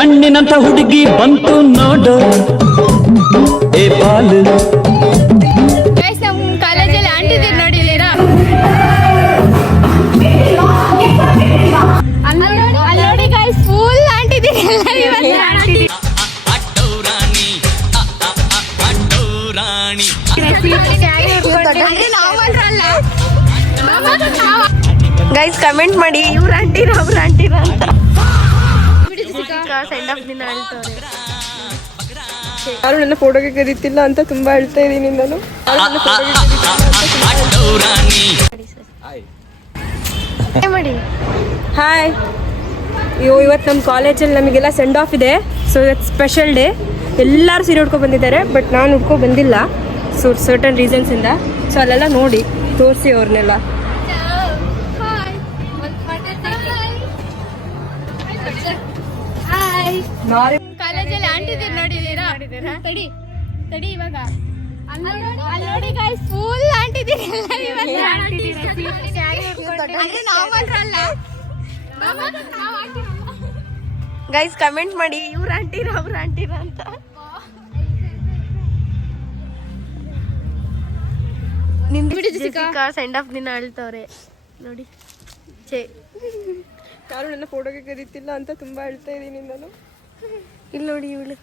ಹಣ್ಣಿನಂತ ಹುಡುಗಿ ಬಂತು ನೋಡು ಏ ಬಾಲು. ನಮ್ಮ ಕಾಲೇಜಲ್ಲಿ ಆಂಟಿದಿರ್ ನೋಡಿದೀರಾ? ಅಲ್ಲಿ ನೋಡಿ ಗೈಸ್, ಫುಲ್ ಆಂಟಿದಿರ್ ಗೈಸ್ ಕಮೆಂಟ್ ಮಾಡಿ, ಇವ್ರ ಆಂಟಿರ ಅವ್ರ ಆಂಟಿರ ಅಂತ. ಸೆಂಡ್ ಆಫ್ ದಿನ ಹೇಳ್ತಾರೆ. ಯಾರು ನನ್ನ ಫೋಟೋಗೆ ಕರೀತಿಲ್ಲ ಅಂತ ತುಂಬಾ ಹೇಳ್ತಾ ಇದೀನಿ ನಾನು. ಮಾಡಿ ಹಾಯ್. ಇವತ್ತು ನಮ್ಮ ಕಾಲೇಜಲ್ಲಿ ನಮಗೆಲ್ಲ ಸೆಂಡ್ ಆಫ್ ಇದೆ. ಸೊ ಇವತ್ತು ಸ್ಪೆಷಲ್ ಡೇ. ಎಲ್ಲರೂ ಸೀರೆ ಉಟ್ಕೊ ಬಂದಿದ್ದಾರೆ, ಬಟ್ ನಾನು ಉಟ್ಕೊ ಬಂದಿಲ್ಲ. So certain ರೀಸನ್ಸಿಂದ. ಸೊ ಅಲ್ಲೆಲ್ಲ ನೋಡಿ ತೋರಿಸಿ ಅವ್ರನ್ನೆಲ್ಲ. ಕಾಲೇಜಲ್ಲಿ ಆಂಟಿದಿರ್ ನೋಡಿದೀರಾ? ತಡಿ ತಡಿ, ಇವಾಗ ಅಲ್ಲಿ ನೋಡಿ ಗೈಸ್, ಫುಲ್ ಆಂಟಿದಿರ್ ಗೈಸ್ ಕಮೆಂಟ್ ಮಾಡಿ, ಇವ್ರ ಆಂಟಿರ ಅವ್ರ ಆಂಟಿರ ಅಂತ. ಸೆಂಡ್ ಆಫ್ ದಿನ ಹೇಳ್ತವ್ರೆ ನೋಡಿ. ಯಾರು ನನ್ನ ಫೋಟೋಗೆ ಕರೀತಿಲ್ಲ ಅಂತ ತುಂಬಾ ಹೇಳ್ತಾ ಇದೀನಿ ನಾನು. ಇಲ್ಲಿ ನೋಡಿ ಇವಳು.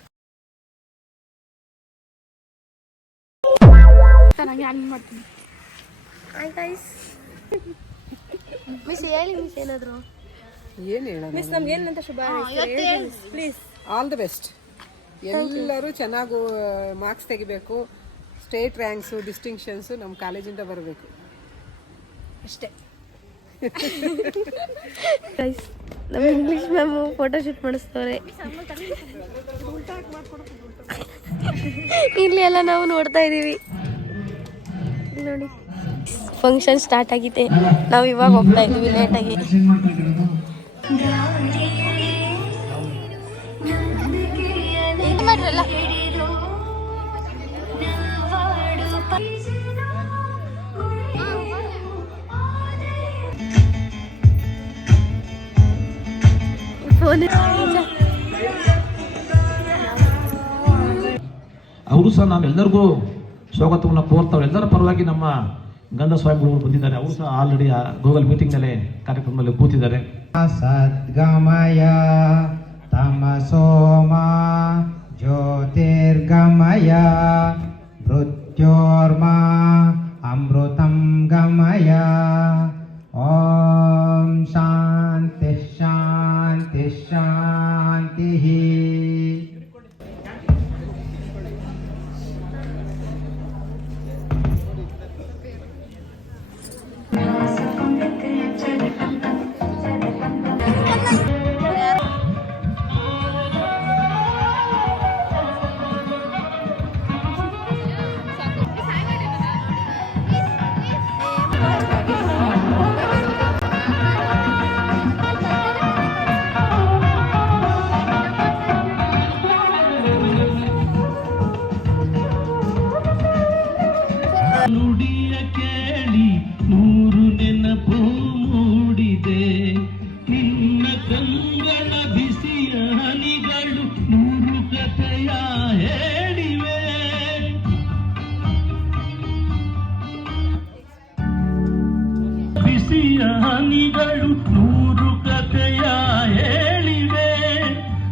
ಮಿಸ್ ಹೇಳಿ ಮಿಸ್ ಏನಾದ್ರು. ಏನು ಹೇಳೋಣ ಮಿಸ್ ನಮ್ಗೆ ಏನಂತ ಶುಭ ಪ್ಲೀಸ್. All the best. ಎಲ್ಲರೂ ಚೆನ್ನಾಗಿ ಮಾರ್ಕ್ಸ್ ತೆಗಿಬೇಕು. ಸ್ಟೇಟ್ ರ್ಯಾಂಕ್ಸು ಡಿಸ್ಟಿಂಕ್ಷನ್ಸು ನಮ್ಮ ಕಾಲೇಜಿಂದ ಬರಬೇಕು ಅಷ್ಟೇ. ನಮ್ಮ ಇಂಗ್ಲಿಷ್ ಮ್ಯಾಮ್ ಫೋಟೋ ಶೂಟ್ ಮಾಡಿಸ್ತವ್ರೆ. ಇಲ್ಲಿ ಎಲ್ಲ ನಾವು ನೋಡ್ತಾ ಇದೀವಿ ನೋಡಿ. ಫಂಕ್ಷನ್ ಸ್ಟಾರ್ಟ್ ಆಗಿದೆ, ನಾವು ಇವಾಗ ಹೋಗ್ತಾ ಇದೀವಿ ಲೇಟಾಗಿ. ಅವರು ಸಹ ನಾವೆಲ್ಲರಿಗೂ ಸ್ವಾಗತವನ್ನು ಕೋರ್ತಾವೆ. ಎಲ್ಲರ ಪರವಾಗಿ ನಮ್ಮ ಗಂಧ ಸ್ವಾಮಿಗಳು ಬಂದಿದ್ದಾರೆ. ಅವರು ಸಹ ಆಲ್ರೆಡಿ ಗೂಗಲ್ ಮೀಟಿಂಗ್ನಲ್ಲೇ ಕಾರ್ಯಕ್ರಮದಲ್ಲಿ ಕೂತಿದ್ದಾರೆ. ಸದ್ಗಮಯ ತಮಸೋಮ ಜ್ಯೋತಿರ್ಗಮಯ ಮೃತ್ಯೋರ್ಮ ಅಮೃತಂ ಗಮಯ. ಓಂ ಶಾಂತಿ ಶಾಂತಿ ಶಾಂತಿ. ನುಡಿಯ ಕೇಳಿ ನೂರು ನೆನಪು ಮೂಡಿದೆ. ನಿನ್ನ ಕಂಗಳ ಬಿಸಿಯ ಹನಿಗಳು ನೂರು ಕಥೆಯ ಹೇಳಿವೆ. ಬಿಸಿಯ ಹನಿಗಳು ನೂರು ಕಥೆಯ ಹೇಳಿವೆ.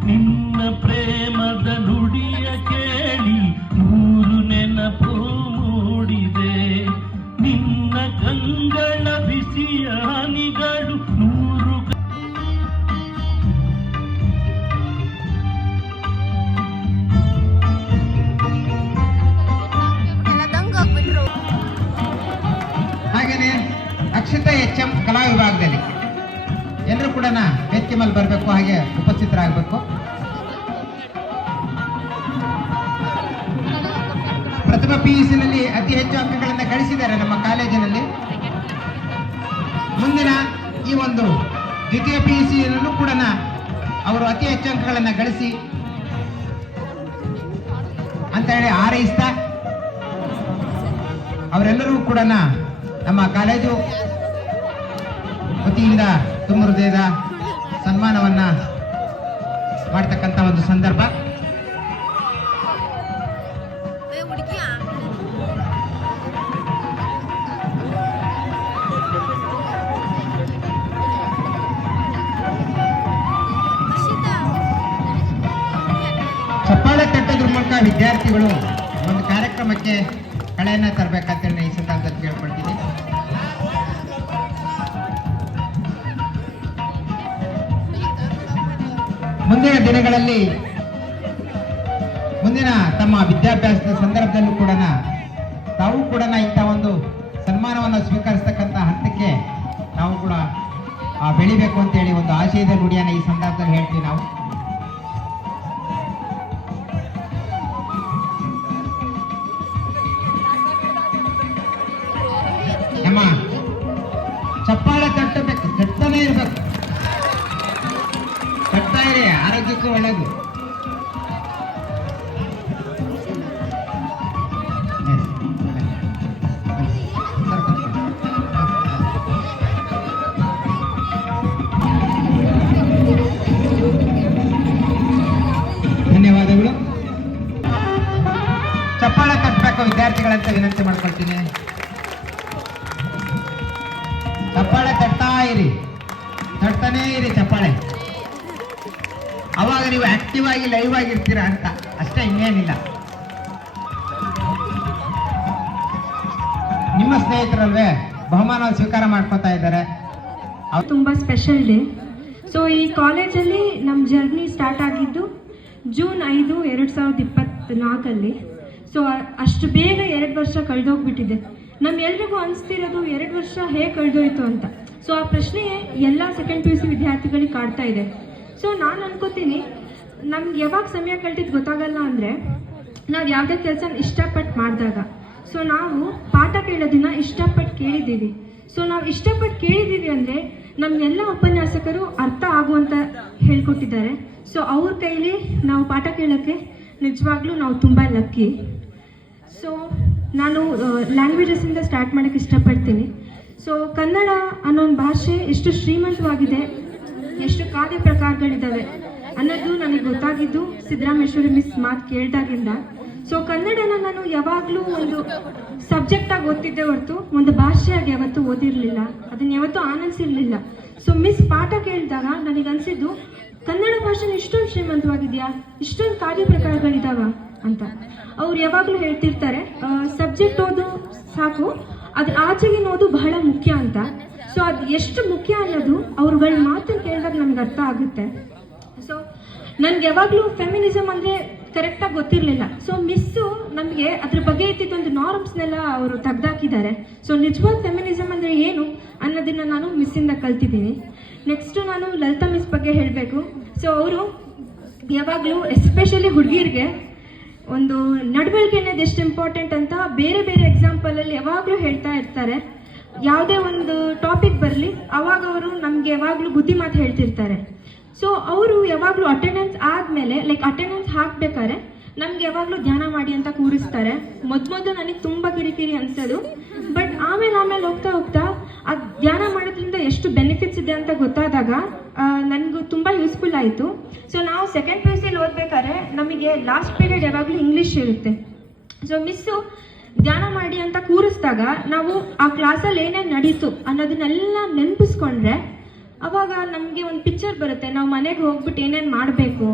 ನಿನ್ನ ಪ್ರೇಮದ ನುಡಿಯ ಕೇಳಿ ನೂರು ನೆನಪು ಮೂಡಿದೆ. ನಿನ್ನ ಕಂಗಳ ಬಿಸಿಯ ಹನಿಗಳು ನೂರು ಹಾಗೆಯೇ ಅಕ್ಷತಾ HM ಕಲಾ ವಿಭಾಗದಲ್ಲಿ ಎಲ್ಲರೂ ಕೂಡ ವೇದಿಕೆ ಮೇಲೆ ಬರಬೇಕು, ಹಾಗೆ ಉಪಸ್ಥಿತರಾಗಬೇಕು. ಪ್ರಥಮ PUCನಲ್ಲಿ ಅತಿ ಹೆಚ್ಚು ಅಂಕಗಳನ್ನು ಗಳಿಸಿದ್ದಾರೆ ನಮ್ಮ ಕಾಲೇಜಿನಲ್ಲಿ. ಮುಂದಿನ ಈ ಒಂದು ದ್ವಿತೀಯ PUCಯಲ್ಲೂ ಕೂಡ ಅವರು ಅತಿ ಹೆಚ್ಚು ಅಂಕಗಳನ್ನು ಗಳಿಸಿ ಅಂತ ಹೇಳಿ ಹಾರೈಸ್ತಾ ಅವರೆಲ್ಲರೂ ಕೂಡ ನಮ್ಮ ಕಾಲೇಜು ವತಿಯಿಂದ ತುಂಬ ಹೃದಯದ ಸನ್ಮಾನವನ್ನ ಮಾಡ್ತಕ್ಕಂಥ ಒಂದು ಸಂದರ್ಭ. ಚಪ್ಪಾಳೆ ತಟ್ಟೋದ್ರ ಮೂಲಕ ವಿದ್ಯಾರ್ಥಿಗಳು ಒಂದು ಕಾರ್ಯಕ್ರಮಕ್ಕೆ ಕಳೆಯನ್ನ ತರಬೇಕಂತೇಳಿ ಈ ಸಂದರ್ಭದಲ್ಲಿ ಕೇಳ್ಕೊಳ್ತೀನಿ. ಮುಂದಿನ ದಿನಗಳಲ್ಲಿ ಮುಂದಿನ ತಮ್ಮ ವಿದ್ಯಾಭ್ಯಾಸದ ಸಂದರ್ಭದಲ್ಲೂ ಕೂಡ ತಾವು ಕೂಡ ಇಂಥ ಒಂದು ಸನ್ಮಾನವನ್ನು ಸ್ವೀಕರಿಸ್ತಕ್ಕಂಥ ಹಂತಕ್ಕೆ ನಾವು ಕೂಡ ಬೆಳಿಬೇಕು ಅಂತೇಳಿ ಒಂದು ಆಶಯದ ನುಡಿಯನ್ನು ಈ ಸಂದರ್ಭದಲ್ಲಿ ಹೇಳ್ತೀವಿ ನಾವು. ನಮ್ಮ ಚಪ್ಪಾಳೆ ತಟ್ಟಬೇಕು, ತಟ್ಟನೇ ಇರಬೇಕು, ತಟ್ತಾ ಇರಿ, ಆರೋಗ್ಯಕ್ಕೂ ಒಳ್ಳೇದು. ಧನ್ಯವಾದಗಳು. ಚಪ್ಪಾಳೆ ತಟ್ಟಬೇಕು ವಿದ್ಯಾರ್ಥಿಗಳಂತ ವಿನಂತಿ ಮಾಡ್ಕೊಳ್ತೀನಿ. ಚಪ್ಪಾಳೆ ತಟ್ತಾನೇ ಇರಿ ಚಪ್ಪಾಳೆ. ಅವಾಗ ನೀವು ಆಕ್ಟಿವ್ ಆಗಿ ಲೈವ್ ಆಗಿರ್ತೀರಾ ಅಂತ ಅಷ್ಟೇ, ಇನ್ನೇನಿಲ್ಲ. ನಿಮ್ಮ ಸ್ನೇಹಿತರಲ್ವೇ ಬಹುಮಾನ ಸ್ವೀಕಾರ ಮಾಡ್ಕೊತಾ ಇದ್ದಾರೆ. ತುಂಬ ಸ್ಪೆಷಲ್ ಡೇ. ಸೊ ಈ ಕಾಲೇಜಲ್ಲಿ ನಮ್ಮ ಜರ್ನಿ ಸ್ಟಾರ್ಟ್ ಆಗಿದ್ದು ಜೂನ್ 5, 2024. ಸೊ ಅಷ್ಟು ಬೇಗ 2 ವರ್ಷ ಕಳೆದೋಗ್ಬಿಟ್ಟಿದೆ. ನಮ್ಮೆಲ್ರಿಗೂ ಅನಿಸ್ತಿರೋದು 2 ವರ್ಷ ಹೇಗೆ ಕಳೆದೋಯ್ತು ಅಂತ. ಸೊ ಆ ಪ್ರಶ್ನೆ ಎಲ್ಲ ಸೆಕೆಂಡ್ PUC ವಿದ್ಯಾರ್ಥಿಗಳಿಗೆ ಕಾಡ್ತಾ ಇದೆ. ಸೊ ನಾನು ಅನ್ಕೋತೀನಿ, ನಮ್ಗೆ ಯಾವಾಗ ಸಮಯ ಕಳ್ತಿದ್ದು ಗೊತ್ತಾಗಲ್ಲ ಅಂದರೆ ನಾವು ಯಾವುದೇ ಕೆಲಸ ಇಷ್ಟಪಟ್ಟು ಮಾಡಿದಾಗ. ಸೊ ನಾವು ಪಾಠ ಕೇಳೋದನ್ನ ಇಷ್ಟಪಟ್ಟು ಕೇಳಿದ್ದೀವಿ. ಸೊ ನಾವು ಇಷ್ಟಪಟ್ಟು ಕೇಳಿದ್ದೀವಿ ಅಂದರೆ ನಮಗೆಲ್ಲ ಉಪನ್ಯಾಸಕರು ಅರ್ಥ ಆಗುವಂತ ಹೇಳ್ಕೊಟ್ಟಿದ್ದಾರೆ. ಸೊ ಅವ್ರ ಕೈಲಿ ನಾವು ಪಾಠ ಕೇಳೋಕ್ಕೆ ನಿಜವಾಗ್ಲೂ ನಾವು ತುಂಬ ಲಕ್ಕಿ. ಸೊ ನಾನು ಲ್ಯಾಂಗ್ವೇಜಸ್ಸಿಂದ ಸ್ಟಾರ್ಟ್ ಮಾಡೋಕ್ಕೆ ಇಷ್ಟಪಡ್ತೀನಿ. ಸೊ ಕನ್ನಡ ಅನ್ನೋ ಒಂದು ಭಾಷೆ ಎಷ್ಟು ಶ್ರೀಮಂತವಾಗಿದೆ, ಎಷ್ಟು ಕಾವ್ಯ ಪ್ರಕಾರಗಳಿದ್ದಾವೆ ಅನ್ನೋದು ನನಗೆ ಗೊತ್ತಾಗಿದ್ದು ಸಿದ್ದರಾಮೇಶ್ವರಿ ಮಿಸ್ ಮಾತು ಕೇಳಿದಾಗಿಂದ. ಸೊ ಕನ್ನಡನ ನಾನು ಯಾವಾಗಲೂ ಒಂದು ಸಬ್ಜೆಕ್ಟಾಗಿ ಓದ್ತಿದ್ದೆ ಹೊರತು ಒಂದು ಭಾಷೆಯಾಗಿ ಯಾವತ್ತೂ ಓದಿರಲಿಲ್ಲ, ಅದನ್ನು ಯಾವತ್ತೂ ಆನಂದಿಸಿರಲಿಲ್ಲ. ಸೊ ಮಿಸ್ ಪಾಠ ಕೇಳಿದಾಗ ನನಗನ್ಸಿದ್ದು ಕನ್ನಡ ಭಾಷೆ ಇಷ್ಟೊಂದು ಶ್ರೀಮಂತವಾಗಿದೆಯಾ, ಇಷ್ಟೊಂದು ಕಾರ್ಯ ಪ್ರಕಾರಗಳಿದಾವ ಅಂತ. ಅವ್ರು ಯಾವಾಗಲೂ ಹೇಳ್ತಿರ್ತಾರೆ, ಸಬ್ಜೆಕ್ಟ್ ಓದು ಸಾಕು, ಅದ್ರ ಆಚೆಗಿನ ಓದು ಬಹಳ ಮುಖ್ಯ ಅಂತ. ಸೊ ಅದು ಎಷ್ಟು ಮುಖ್ಯ ಅನ್ನೋದು ಅವ್ರುಗಳ ಮಾತನ್ನು ಕೇಳಿದಾಗ ನಮ್ಗೆ ಅರ್ಥ ಆಗುತ್ತೆ. ಸೊ ನನಗೆ ಯಾವಾಗಲೂ ಫೆಮಿನಿಸಮ್ ಅಂದರೆ ಕರೆಕ್ಟಾಗಿ ಗೊತ್ತಿರಲಿಲ್ಲ. ಸೊ ಮಿಸ್ಸು ನಮಗೆ ಅದ್ರ ಬಗ್ಗೆ ಇದ್ದಿದ್ದೊಂದು ನಾರ್ಮ್ಸ್ನೆಲ್ಲ ಅವರು ತೆಗ್ದಾಕಿದ್ದಾರೆ. ಸೊ ನಿಜವಾದ ಫೆಮಿನಿಸಮ್ ಅಂದರೆ ಏನು ಅನ್ನೋದನ್ನು ನಾನು ಮಿಸ್ಸಿಂದ ಕಲ್ತಿದ್ದೀನಿ. ನೆಕ್ಸ್ಟು ನಾನು ಲಲಿತಾ ಮಿಸ್ ಬಗ್ಗೆ ಹೇಳಬೇಕು. ಸೊ ಅವರು ಯಾವಾಗಲೂ ಎಸ್ಪೆಷಲಿ ಹುಡುಗಿರಿಗೆ ಒಂದು ನಡವಳಿಕೆ ಅನ್ನೋದು ಎಷ್ಟು ಇಂಪಾರ್ಟೆಂಟ್ ಅಂತ ಬೇರೆ ಬೇರೆ ಎಕ್ಸಾಂಪಲಲ್ಲಿ ಯಾವಾಗಲೂ ಹೇಳ್ತಾ ಇರ್ತಾರೆ. ಯಾವುದೇ ಒಂದು ಟಾಪಿಕ್ ಬರಲಿ ಅವಾಗ ಅವರು ನಮಗೆ ಯಾವಾಗಲೂ ಬುದ್ಧಿ ಮಾತು ಹೇಳ್ತಿರ್ತಾರೆ. ಸೊ ಅವರು ಯಾವಾಗಲೂ ಅಟೆಂಡೆನ್ಸ್ ಆದಮೇಲೆ ಅಟೆಂಡೆನ್ಸ್ ಹಾಕ್ಬೇಕಾದ್ರೆ ನಮ್ಗೆ ಯಾವಾಗಲೂ ಧ್ಯಾನ ಮಾಡಿ ಅಂತ ಕೂರಿಸ್ತಾರೆ. ಮೊದಲು ನನಗೆ ತುಂಬ ಕಿರಿಕಿರಿ ಅನಿಸೋದು, ಬಟ್ ಆಮೇಲೆ ಹೋಗ್ತಾ ಹೋಗ್ತಾ ಅದು ಧ್ಯಾನ ಮಾಡೋದ್ರಿಂದ ಎಷ್ಟು ಬೆನಿಫಿಟ್ಸ್ ಇದೆ ಅಂತ ಗೊತ್ತಾದಾಗ ನನಗೂ ತುಂಬ ಯೂಸ್ಫುಲ್ ಆಯಿತು. ಸೊ ನಾವು ಸೆಕೆಂಡ್ PUCಲಿ ಓದಬೇಕಾದ್ರೆ ನಮಗೆ ಲಾಸ್ಟ್ ಪೀರಿಯಡ್ ಯಾವಾಗಲೂ ಇಂಗ್ಲೀಷ್ ಇರುತ್ತೆ. ಸೊ ಮಿಸ್ಸು ಧ್ಯಾನ ಮಾಡಿ ಅಂತ ಕೂರಿಸಿದಾಗ ನಾವು ಆ ಕ್ಲಾಸಲ್ಲಿ ಏನೇನು ನಡೀತು ಅನ್ನೋದನ್ನೆಲ್ಲ ನೆನಪಿಸ್ಕೊಂಡ್ರೆ ಅವಾಗ ನಮಗೆ ಒಂದು ಪಿಕ್ಚರ್ ಬರುತ್ತೆ, ನಾವು ಮನೆಗೆ ಹೋಗ್ಬಿಟ್ಟು ಏನೇನು ಮಾಡಬೇಕು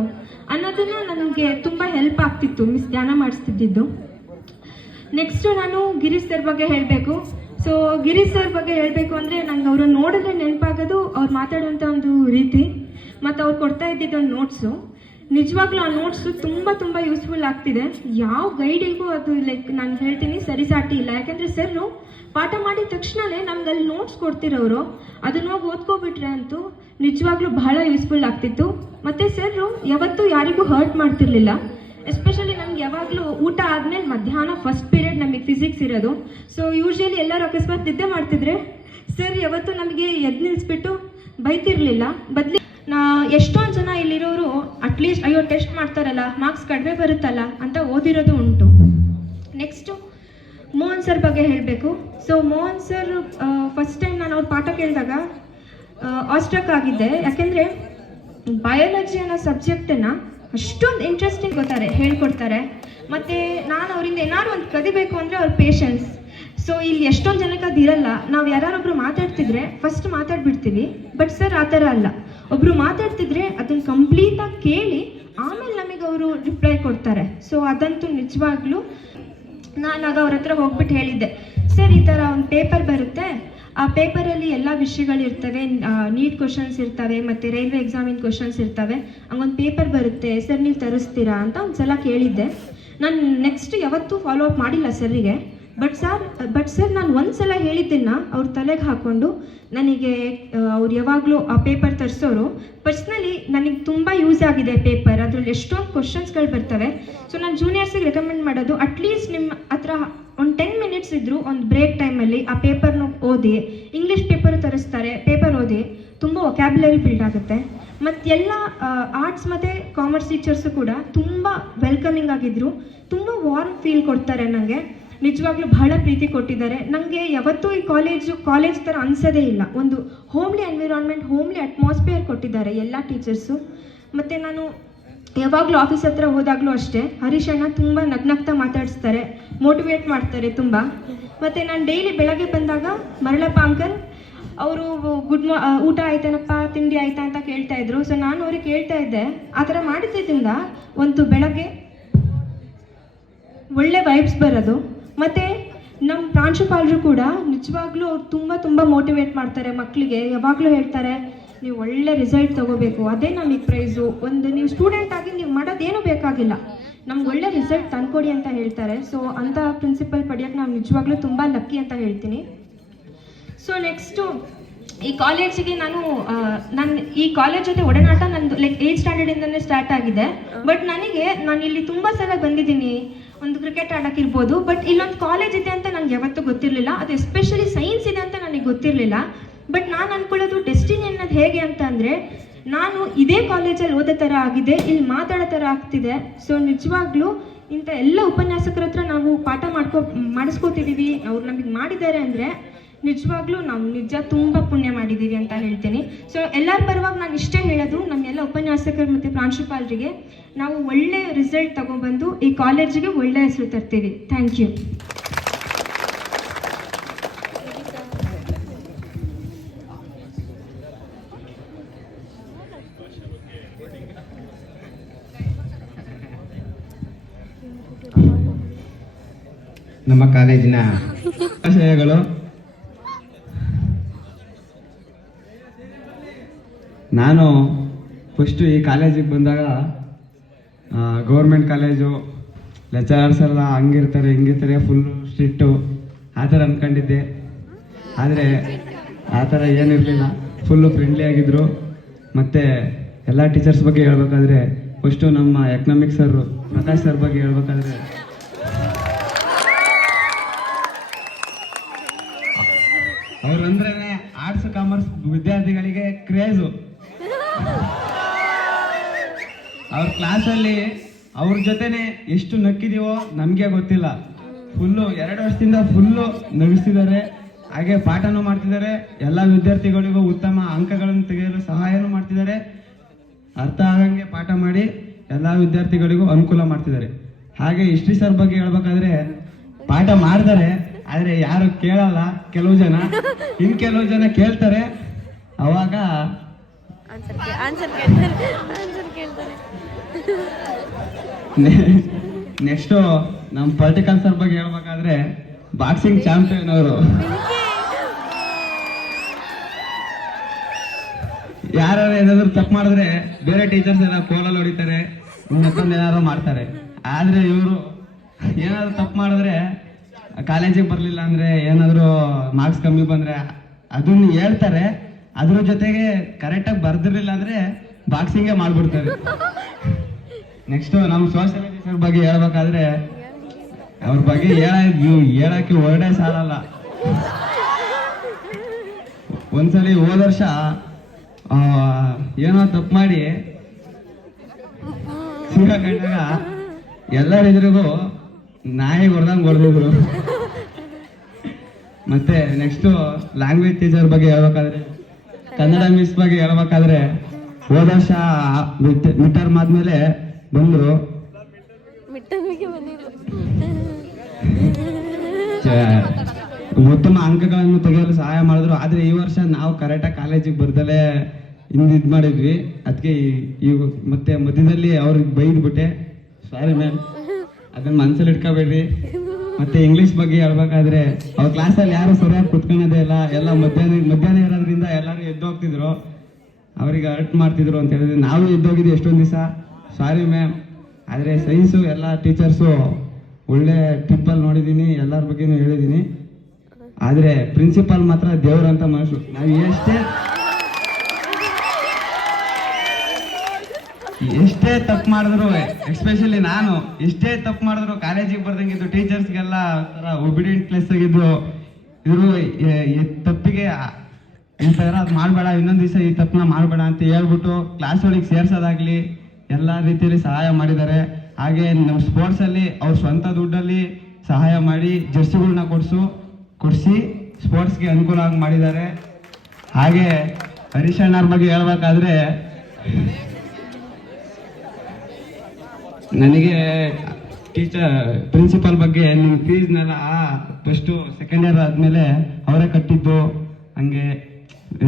ಅನ್ನೋದನ್ನು ನನಗೆ ತುಂಬ ಹೆಲ್ಪ್ ಆಗ್ತಿತ್ತು ಮಿಸ್ ಧ್ಯಾನ ಮಾಡಿಸ್ತಿದ್ದು. ನೆಕ್ಸ್ಟು ನಾನು ಗಿರೀಶ್ ಸರ್ ಬಗ್ಗೆ ಹೇಳಬೇಕು. ಸೊ ಗಿರೀಶ್ ಸರ್ ಬಗ್ಗೆ ಹೇಳಬೇಕು ಅಂದರೆ ನಂಗೆ ಅವ್ರನ್ನ ನೋಡಿದ್ರೆ ನೆನಪಾಗೋದು ಅವ್ರು ಮಾತಾಡುವಂಥ ಒಂದು ರೀತಿ ಮತ್ತು ಅವ್ರು ಕೊಡ್ತಾ ಇದ್ದಿದ್ದು ಒಂದು ನೋಟ್ಸು. ನಿಜವಾಗ್ಲೂ ಆ ನೋಟ್ಸು ತುಂಬ ಯೂಸ್ಫುಲ್ ಆಗ್ತಿದೆ. ಯಾವ ಗೈಡಿಗೂ ಅದು ನಾನು ಹೇಳ್ತೀನಿ ಸರಿಸಾಟಿ ಇಲ್ಲ. ಯಾಕೆಂದರೆ ಸರ್ರು ಪಾಠ ಮಾಡಿದ ತಕ್ಷಣವೇ ನಮ್ಗೆ ಅಲ್ಲಿ ನೋಟ್ಸ್ ಕೊಡ್ತಿರೋರು, ಅದನ್ನ ಹೋಗಿ ಓದ್ಕೊಬಿಟ್ರೆ ಅಂತೂ ನಿಜವಾಗ್ಲೂ ಬಹಳ ಯೂಸ್ಫುಲ್ ಆಗ್ತಿತ್ತು. ಮತ್ತು ಸರ್ರು ಯಾವತ್ತೂ ಯಾರಿಗೂ ಹರ್ಟ್ ಮಾಡ್ತಿರ್ಲಿಲ್ಲ. ಎಸ್ಪೆಷಲಿ ನಮ್ಗೆ ಯಾವಾಗಲೂ ಊಟ ಆದಮೇಲೆ ಮಧ್ಯಾಹ್ನ ಫಸ್ಟ್ ಪೀರಿಯಡ್ ನಮಗೆ ಫಿಸಿಕ್ಸ್ ಇರೋದು. ಸೊ ಯೂಶ್ವಲಿ ಎಲ್ಲರೂ ಅಕಸ್ಮಾತ್ ನಿದ್ದೆ ಮಾಡ್ತಿದ್ರೆ ಸರ್ ಯಾವತ್ತೂ ನಮಗೆ ಎದ್ದು ನಿಲ್ಲಿಸ್ಬಿಟ್ಟು ಬೈತಿರ್ಲಿಲ್ಲ. ಎಷ್ಟೊಂದು ಜನ ಇಲ್ಲಿರೋರು ಅಟ್ಲೀಸ್ಟ್ ಅಯ್ಯೋ ಟೆಸ್ಟ್ ಮಾಡ್ತಾರಲ್ಲ, ಮಾರ್ಕ್ಸ್ ಕಡಿಮೆ ಬರುತ್ತಲ್ಲ ಅಂತ ಓದಿರೋದು ಉಂಟು. ನೆಕ್ಸ್ಟು ಮೋಹನ್ ಸರ್ ಬಗ್ಗೆ ಹೇಳಬೇಕು. So Mohan sir first time ನಾನು ಅವ್ರ ಪಾಠ ಕೇಳಿದಾಗ ಆಸ್ಟ್ರಕ್ ಆಗಿದ್ದೆ. ಯಾಕೆಂದರೆ ಬಯಾಲಜಿ ಅನ್ನೋ ಸಬ್ಜೆಕ್ಟನ್ನು ಅಷ್ಟೊಂದು ಇಂಟ್ರೆಸ್ಟಿಂಗ್ ಹೇಳ್ಕೊಡ್ತಾರೆ. ಮತ್ತು ನಾನು ಅವರಿಂದ ಏನಾದ್ರು ಒಂದು ಕಲಿಬೇಕು ಅಂದರೆ ಅವ್ರ ಪೇಷನ್ಸ್. ಸೊ ಇಲ್ಲಿ ಎಷ್ಟೊಂದು ಜನಕ್ಕೆ ಅದು ಇರಲ್ಲ. ನಾವು ಯಾರೊಬ್ರು ಮಾತಾಡ್ತಿದ್ರೆ ಫಸ್ಟ್ ಮಾತಾಡ್ಬಿಡ್ತೀವಿ. ಬಟ್ ಸರ್ ಆ ಥರ ಅಲ್ಲ. ಒಬ್ಬರು ಮಾತಾಡ್ತಿದ್ರೆ ಅದನ್ನು ಕಂಪ್ಲೀಟಾಗಿ ಕೇಳಿ ಆಮೇಲೆ ನಮಗೆ ಅವರು ರಿಪ್ಲೈ ಕೊಡ್ತಾರೆ. ಸೊ ಅದಂತೂ ನಿಜವಾಗ್ಲೂ ನಾನಾಗ ಅವ್ರ ಹತ್ರ ಹೋಗ್ಬಿಟ್ಟು ಹೇಳಿದ್ದೆ, ಸರ್ ಈ ಥರ ಒಂದು ಪೇಪರ್ ಬರುತ್ತೆ, ಆ ಪೇಪರಲ್ಲಿ ಎಲ್ಲ ವಿಷಯಗಳಿರ್ತವೆ, ನೀಟ್ ಕ್ವಶನ್ಸ್ ಇರ್ತವೆ ಮತ್ತು ರೈಲ್ವೆ ಎಕ್ಸಾಮಿನ ಕ್ವಶನ್ಸ್ ಇರ್ತವೆ, ಹಂಗೊಂದು ಪೇಪರ್ ಬರುತ್ತೆ ಸರ್, ನೀವು ತರಿಸ್ತೀರಾ ಅಂತ ಒಂದು ಸಲ ಕೇಳಿದ್ದೆ. ನಾನು ನೆಕ್ಸ್ಟ್ ಯಾವತ್ತೂ ಫಾಲೋ ಅಪ್ ಮಾಡಿಲ್ಲ ಸರ್ರಿಗೆ. ಬಟ್ ಸರ್ ನಾನು ಒಂದು ಸಲ ಹೇಳಿದ್ದನ್ನು ಅವ್ರ ತಲೆಗೆ ಹಾಕ್ಕೊಂಡು ನನಗೆ ಅವ್ರು ಯಾವಾಗಲೂ ಆ ಪೇಪರ್ ತರಿಸೋರು. ಪರ್ಸ್ನಲಿ ನನಗೆ ತುಂಬ ಯೂಸ್ ಆಗಿದೆ ಪೇಪರ್. ಅದರಲ್ಲಿ ಎಷ್ಟೊಂದು ಕ್ವಶನ್ಸ್ಗಳು ಬರ್ತವೆ. ಸೊ ನಾನು ಜೂನಿಯರ್ಸಿಗೆ ರೆಕಮೆಂಡ್ ಮಾಡೋದು, ಅಟ್ಲೀಸ್ಟ್ ನಿಮ್ಮ ಹತ್ರ ಒಂದು 10 ಮಿನಿಟ್ಸ್ ಇದ್ದರೂ ಒಂದು ಬ್ರೇಕ್ ಟೈಮಲ್ಲಿ ಆ ಪೇಪರ್ನ ಓದಿ. ಇಂಗ್ಲೀಷ್ ಪೇಪರ್ ತರಿಸ್ತಾರೆ, ಪೇಪರ್ ಓದಿ, ತುಂಬ ವೊಕ್ಯಾಬ್ಯುಲರಿ ಬಿಲ್ಡ್ ಆಗುತ್ತೆ. ಮತ್ತು ಎಲ್ಲ ಆರ್ಟ್ಸ್ ಮತ್ತು ಕಾಮರ್ಸ್ ಟೀಚರ್ಸು ಕೂಡ ತುಂಬ ವೆಲ್ಕಮಿಂಗ್ ಆಗಿದ್ದರು. ತುಂಬ ವಾರ್ಮ್ ಫೀಲ್ ಕೊಡ್ತಾರೆ ನನಗೆ. ನಿಜವಾಗ್ಲೂ ಬಹಳ ಪ್ರೀತಿ ಕೊಟ್ಟಿದ್ದಾರೆ. ನನಗೆ ಯಾವತ್ತೂ ಈ ಕಾಲೇಜ್ ಥರ ಅನಿಸೋದೇ ಇಲ್ಲ. ಒಂದು ಹೋಮ್ಲಿ ಎನ್ವಿರಾನ್ಮೆಂಟ್, ಹೋಮ್ಲಿ ಅಟ್ಮಾಸ್ಫಿಯರ್ ಕೊಟ್ಟಿದ್ದಾರೆ ಎಲ್ಲ ಟೀಚರ್ಸು. ಮತ್ತು ನಾನು ಯಾವಾಗಲೂ ಆಫೀಸ್ ಹತ್ರ ಹೋದಾಗಲೂ ಅಷ್ಟೇ ಹರೀಶ್ ಅಣ್ಣ ತುಂಬ ನಗ್ನಗ್ತಾ ಮಾತಾಡಿಸ್ತಾರೆ, ಮೋಟಿವೇಟ್ ಮಾಡ್ತಾರೆ ತುಂಬ. ಮತ್ತು ನಾನು ಡೈಲಿ ಬೆಳಗ್ಗೆ ಬಂದಾಗ ಮರಳಪ್ಪ ಅಂಕಲ್ ಅವರು ಊಟ ಆಯ್ತೇನಪ್ಪ, ತಿಂಡಿ ಆಯ್ತಾ ಅಂತ ಕೇಳ್ತಾ ಇದ್ರು. ಸೊ ನಾನು ಅವ್ರಿಗೆ ಕೇಳ್ತಾ ಇದ್ದೆ. ಆ ಥರ ಮಾಡಿದ್ರಿಂದ ಒಂದು ಬೆಳಗ್ಗೆ ಒಳ್ಳೆ ವೈಬ್ಸ್ ಬರೋದು. ಮತ್ತು ನಮ್ಮ ಪ್ರಾಂಶುಪಾಲರು ಕೂಡ ನಿಜವಾಗ್ಲೂ ಅವ್ರು ತುಂಬ ಮೋಟಿವೇಟ್ ಮಾಡ್ತಾರೆ ಮಕ್ಕಳಿಗೆ. ಯಾವಾಗಲೂ ಹೇಳ್ತಾರೆ, ನೀವು ಒಳ್ಳೆ ರಿಸಲ್ಟ್ ತೊಗೋಬೇಕು, ಅದೇ ನಮಗೆ ಪ್ರೈಸು. ಒಂದು ನೀವು ಸ್ಟೂಡೆಂಟ್ ಆಗಿ ನೀವು ಮಾಡೋದೇನೂ ಬೇಕಾಗಿಲ್ಲ, ನಮ್ಗೆ ಒಳ್ಳೆ ರಿಸಲ್ಟ್ ತಂದ್ಕೊಡಿ ಅಂತ ಹೇಳ್ತಾರೆ. ಸೊ ಅಂಥ ಪ್ರಿನ್ಸಿಪಲ್ ಪಡೆಯೋಕ್ಕೆ ನಾವು ನಿಜವಾಗ್ಲೂ ತುಂಬ ಲಕ್ಕಿ ಅಂತ ಹೇಳ್ತೀನಿ. ಸೊ ನೆಕ್ಸ್ಟು ಈ ಕಾಲೇಜಿಗೆ ನಾನು ಈ ಕಾಲೇಜ್ ಜೊತೆ ಒಡನಾಟ ನಂದು ಲೈಕ್ 8th ಸ್ಟ್ಯಾಂಡರ್ಡಿಂದನೇ ಸ್ಟಾರ್ಟ್ ಆಗಿದೆ. ಬಟ್ ನಾನು ಇಲ್ಲಿ ತುಂಬ ಸಲ ಬಂದಿದ್ದೀನಿ, ಒಂದು ಕ್ರಿಕೆಟ್ ಆಡೋಕ್ಕಿರ್ಬೋದು. ಬಟ್ ಇಲ್ಲೊಂದು ಕಾಲೇಜ್ ಇದೆ ಅಂತ ನನಗೆ ಯಾವತ್ತೂ ಗೊತ್ತಿರಲಿಲ್ಲ. ಅದು ಎಸ್ಪೆಷಲಿ ಸೈನ್ಸ್ ಇದೆ ಅಂತ ನನಗೆ ಗೊತ್ತಿರಲಿಲ್ಲ. ಬಟ್ ನಾನು ಅಂದ್ಕೊಳ್ಳೋದು ಡೆಸ್ಟಿನಿ ಅನ್ನೋದು ಹೇಗೆ ಅಂತ ಅಂದರೆ, ನಾನು ಇದೇ ಕಾಲೇಜಲ್ಲಿ ಓದೋ ಥರ ಆಗಿದೆ, ಇಲ್ಲಿ ಮಾತಾಡೋ ಥರ ಆಗ್ತಿದೆ. ಸೊ ನಿಜವಾಗ್ಲೂ ಇಂಥ ಎಲ್ಲ ಉಪನ್ಯಾಸಕರ ಹತ್ರ ನಾವು ಪಾಠ ಮಾಡಿಸ್ಕೋತಿದ್ದೀವಿ, ಅವ್ರು ನಮಗೆ ಮಾಡಿದ್ದಾರೆ ಅಂದರೆ ನಿಜವಾಗ್ಲೂ ನಾವು ನಿಜ ತುಂಬ ಪುಣ್ಯ ಮಾಡಿದ್ದೀವಿ ಅಂತ ಹೇಳ್ತೀನಿ. ಸೊ ಎಲ್ಲರ ಪರವಾಗಿ ನಾನು ಇಷ್ಟೇ ಹೇಳೋದು, ನಮ್ಮೆಲ್ಲ ಉಪನ್ಯಾಸಕರು ಮತ್ತು ಪ್ರಾಂಶುಪಾಲರಿಗೆ, ನಾವು ಒಳ್ಳೆ ರಿಸಲ್ಟ್ ತಗೊಬಂದು ಈ ಕಾಲೇಜಿಗೆ ಒಳ್ಳೆ ಹೆಸರು ತರ್ತೀವಿ. Thank you. ನಮ್ಮ ಕಾಲೇಜಿನ ಆಶಯಗಳು, ನಾನು ಫಸ್ಟು ಈ ಕಾಲೇಜಿಗೆ ಬಂದಾಗ ಗೌರ್ಮೆಂಟ್ ಕಾಲೇಜು, ಲೆಕ್ಚರರ್ಸ್ ಎಲ್ಲ ಹಂಗಿರ್ತಾರೆ ಹಿಂಗಿರ್ತಾರೆ, ಫುಲ್ಲು ಸ್ಟ್ರಿಕ್ಟು ಆ ಥರ ಅಂದ್ಕೊಂಡಿದ್ದೆ. ಆದರೆ ಆ ಥರ ಏನಿರಲಿಲ್ಲ, ಫುಲ್ಲು ಫ್ರೆಂಡ್ಲಿ ಆಗಿದ್ದರು. ಮತ್ತು ಎಲ್ಲ ಟೀಚರ್ಸ್ ಬಗ್ಗೆ ಹೇಳ್ಬೇಕಾದ್ರೆ ಫಸ್ಟು ನಮ್ಮ ಎಕನಾಮಿಕ್ಸ್ ಸರು ಪ್ರಕಾಶ್ ಸರ್ ಬಗ್ಗೆ ಹೇಳ್ಬೇಕಾದ್ರೆ, ಅವ್ರಂದ್ರೆ ಆರ್ಟ್ಸ್ ಕಾಮರ್ಸ್ ವಿದ್ಯಾರ್ಥಿಗಳಿಗೆ ಕ್ರೇಜು. ಅವ್ರ ಕ್ಲಾಸಲ್ಲಿ ಅವ್ರ ಜೊತೆನೆ ಎಷ್ಟು ನಕ್ಕಿದೀವೋ ನಮಗೆ ಗೊತ್ತಿಲ್ಲ. ಫುಲ್ಲು 2 ವರ್ಷದಿಂದ ಫುಲ್ಲು ನಗಿಸ್ತಿದ್ದಾರೆ. ಹಾಗೆ ಪಾಠನೂ ಮಾಡ್ತಿದ್ದಾರೆ. ಎಲ್ಲ ವಿದ್ಯಾರ್ಥಿಗಳಿಗೂ ಉತ್ತಮ ಅಂಕಗಳನ್ನು ತೆಗೆಯಲು ಸಹಾಯನೂ ಮಾಡ್ತಿದ್ದಾರೆ. ಅರ್ಥ ಆಗಂಗೆ ಪಾಠ ಮಾಡಿ ಎಲ್ಲ ವಿದ್ಯಾರ್ಥಿಗಳಿಗೂ ಅನುಕೂಲ ಮಾಡ್ತಿದ್ದಾರೆ. ಹಾಗೆ ಹಿಸ್ಟ್ರಿ ಸರ್ ಬಗ್ಗೆ ಹೇಳ್ಬೇಕಾದ್ರೆ ಪಾಠ ಮಾಡ್ತಾರೆ, ಆದರೆ ಯಾರು ಕೇಳಲ್ಲ. ಕೆಲವು ಜನ ಇನ್ನು ಕೆಲವು ಜನ ಕೇಳ್ತಾರೆ. ಅವಾಗ ನೆಕ್ಸ್ಟು ನಮ್ಮ ಪೊಲಿಟಿಕಲ್ ಸರ್ ಬಗ್ಗೆ ಹೇಳ್ಬೇಕಾದ್ರೆ ಬಾಕ್ಸಿಂಗ್ ಚಾಂಪಿಯನ್ ಅವರು. ಯಾರು ಏನಾದ್ರು ತಪ್ಪು ಮಾಡಿದ್ರೆ ಬೇರೆ ಟೀಚರ್ಸ್ ಎಲ್ಲ ಕೋಲಲ್ಲಿ ಹೊಡಿತಾರೆ, ಮತ್ತೊಂದು ಏನಾದ್ರು ಮಾಡ್ತಾರೆ. ಆದರೆ ಇವರು ಏನಾದ್ರು ತಪ್ಪು ಮಾಡಿದ್ರೆ, ಕಾಲೇಜಿಗೆ ಬರಲಿಲ್ಲ ಅಂದರೆ, ಏನಾದರೂ ಮಾರ್ಕ್ಸ್ ಕಮ್ಮಿ ಬಂದರೆ ಅದನ್ನು ಹೇಳ್ತಾರೆ. ಅದ್ರ ಜೊತೆಗೆ ಕರೆಕ್ಟಾಗಿ ಬರ್ದಿರಲಿಲ್ಲ ಅಂದರೆ ಬಾಕ್ಸಿಂಗೇ ಮಾಡಿಬಿಡ್ತಾರೆ. ನೆಕ್ಸ್ಟು ನಮ್ಮ ಸೋಷಿಯಾಲಜಿ ಸರ್ ಬಗ್ಗೆ ಹೇಳ್ಬೇಕಾದ್ರೆ ಅವ್ರ ಬಗ್ಗೆ ಹೇಳಕ್ಕೆ ಹೊರಡೆ ಸಾಲಲ್ಲ. ಒಂದ್ಸಲಿ ಹೋದ ವರ್ಷ ಏನೋ ತಪ್ಪು ಮಾಡಿ ಸಿಗಾಕೊಂಡಾಗ ಎಲ್ಲರಿದ್ರಿಗೂ ನಾಯಿ ಹೊಡೆದಂಗೆ ಹೊಡೆದಿದ್ರು. ಮತ್ತೆ ನೆಕ್ಸ್ಟು ಲ್ಯಾಂಗ್ವೇಜ್ ಟೀಚರ್ ಬಗ್ಗೆ ಹೇಳ್ಬೇಕಾದ್ರೆ, ಕನ್ನಡ ಮಿಸ್ ಬಗ್ಗೆ ಹೇಳ್ಬೇಕಾದ್ರೆ ಹೋದ ವರ್ಷ ಮಿಡ್ ಟರ್ಮ್ ಆದ್ಮೇಲೆ ಬಂದ್ರು, ಮಿಟ್ಟನ್ವಿಗೆ ಬಂದಿದ್ರು. ಉತ್ತಮ ಅಂಕಗಳನ್ನು ತೆಗೆಯಲು ಸಹಾಯ ಮಾಡಿದ್ರು. ಆದ್ರೆ ಈ ವರ್ಷ ನಾವು ಕರೆಕ್ಟಾಗಿ ಕಾಲೇಜಿಗೆ ಬರ್ದಲೇ ಇದ್ ಮಾಡಿದ್ವಿ. ಅದಕ್ಕೆ ಈ ಮತ್ತೆ ಮಧ್ಯದಲ್ಲಿ ಅವ್ರಿಗೆ ಬೈದ್ಬಿಟ್ಟೆ. ಸಾರಿ ಮ್ಯಾಮ್, ಅದನ್ನ ಮನ್ಸಲ್ಲಿ ಇಟ್ಕೋಬೇಡ್ರಿ. ಮತ್ತೆ ಇಂಗ್ಲಿಷ್ ಬಗ್ಗೆ ಹೇಳ್ಬೇಕಾದ್ರೆ ಅವ್ರ ಕ್ಲಾಸಲ್ಲಿ ಯಾರು ಸರಿಯಾಗಿ ಕುತ್ಕೊಳ್ಳೋದೇ ಇಲ್ಲ. ಎಲ್ಲ ಮಧ್ಯಾಹ್ನ ಇರೋದ್ರಿಂದ ಎಲ್ಲರೂ ಎದ್ದೋಗ್ತಿದ್ರು, ಅವ್ರಿಗೆ ಹರ್ಟ್ ಮಾಡ್ತಿದ್ರು ಅಂತ ಹೇಳಿದ್ವಿ. ನಾವು ಎದ್ದೋಗಿದ್ವಿ ಎಷ್ಟೊಂದು ದಿವಸ. Sorry ma'am. ಆದರೆ ಸೈನ್ಸು ಎಲ್ಲ ಟೀಚರ್ಸು ಒಳ್ಳೆ ಟ್ರಿಪ್ಪಲ್ಲಿ ನೋಡಿದ್ದೀನಿ, ಎಲ್ಲರ ಬಗ್ಗೆನೂ ಹೇಳಿದ್ದೀನಿ. ಆದರೆ ಪ್ರಿನ್ಸಿಪಾಲ್ ಮಾತ್ರ ದೇವ್ರಂತ ಮನುಷ್ಯರು. ನಾವು ಎಷ್ಟೇ ತಪ್ಪು ಮಾಡಿದ್ರು, ಎಸ್ಪೆಷಲಿ ನಾನು ಎಷ್ಟೇ ತಪ್ಪು ಮಾಡಿದ್ರು ಕಾಲೇಜಿಗೆ ಬರ್ದಂಗಿದ್ದು ಟೀಚರ್ಸ್ಗೆಲ್ಲ ಒಂಥರ ಒಬಿಡಿಯಂಟ್ಲೆಸ್ ಆಗಿದ್ದು. ಇವರು ತಪ್ಪಿಗೆ ಈ ಥರ ಅದು ಮಾಡಬೇಡ, ಇನ್ನೊಂದು ದಿವಸ ಈ ತಪ್ಪನ್ನ ಮಾಡಬೇಡ ಅಂತ ಹೇಳ್ಬಿಟ್ಟು ಕ್ಲಾಸ್ ಒಳಗೆ ಸೇರ್ಸೋದಾಗ್ಲಿ ಎಲ್ಲ ರೀತಿಯಲ್ಲಿ ಸಹಾಯ ಮಾಡಿದ್ದಾರೆ. ಹಾಗೆ ನಮ್ಮ ಸ್ಪೋರ್ಟ್ಸಲ್ಲಿ ಅವ್ರ ಸ್ವಂತ ದುಡ್ಡಲ್ಲಿ ಸಹಾಯ ಮಾಡಿ ಜರ್ಸಿಗಳನ್ನ ಕೊಡಿಸಿ ಸ್ಪೋರ್ಟ್ಸ್ಗೆ ಅನುಕೂಲ ಆಗಿ ಮಾಡಿದ್ದಾರೆ. ಹಾಗೆ ಹರೀಶ್ ಅಣ್ಣವ್ರ ಬಗ್ಗೆ ಹೇಳ್ಬೇಕಾದ್ರೆ, ನನಗೆ ಪ್ರಿನ್ಸಿಪಾಲ್ ಬಗ್ಗೆ ನಿಮ್ಮ ಫೀಸ್ನೆಲ್ಲ ಫಸ್ಟು ಸೆಕೆಂಡ್ ಇಯರ್ ಆದಮೇಲೆ ಅವರೇ ಕಟ್ಟಿದ್ದು. ಹಂಗೆ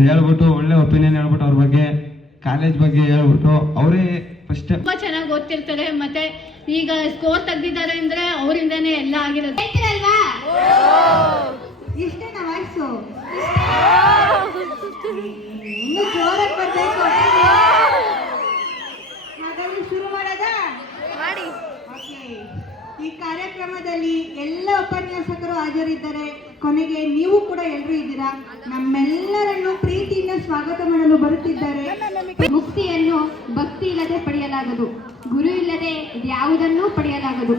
ಹೇಳ್ಬಿಟ್ಟು ಒಳ್ಳೆ ಒಪಿನಿಯನ್ ಹೇಳ್ಬಿಟ್ಟು ಅವ್ರ ಬಗ್ಗೆ, ಕಾಲೇಜ್ ಬಗ್ಗೆ ಹೇಳ್ಬಿಟ್ಟು ಅವರೇ ಫಸ್ಟ್ ತುಂಬಾ ಚೆನ್ನಾಗಿ ಓದ್ತಿರ್ತಾರೆ. ಮತ್ತೆ ಈಗ ಸ್ಕೋರ್ ತೆಗ್ದಿದ್ದಾರೆ ಅಂದ್ರೆ ಅವರಿಂದಾನೇ ಎಲ್ಲ ಆಗಿರುತ್ತೆ. ಇಷ್ಟೇನ ವಾಯ್ಸು? ಇನ್ನು ಜೋರಾಗಿ ಬರ್ಬೇಕು. ಹಾಗಾಗಿ ಶುರು ಮಾಡೋದಾ? ಮಾಡಿ. ಈ ಕಾರ್ಯಕ್ರಮದಲ್ಲಿ ಎಲ್ಲ ಉಪನ್ಯಾಸಕರು ಹಾಜರಿದ್ದಾರೆ. ಕೊನೆಗೆ ನೀವು ಕೂಡ ಎಲ್ಲರೂ ಇದ್ದೀರಾ. ನಮ್ಮೆಲ್ಲರನ್ನು ಪ್ರೀತಿಯಿಂದ ಸ್ವಾಗತ ಮಾಡಲು ಬರುತ್ತಿದ್ದಾರೆ. ಮುಕ್ತಿಯನ್ನು ಭಕ್ತಿ ಇಲ್ಲದೆ ಪಡೆಯಲಾಗದು, ಗುರು ಇಲ್ಲದೆ ಯಾವುದನ್ನೂ ಪಡೆಯಲಾಗದು.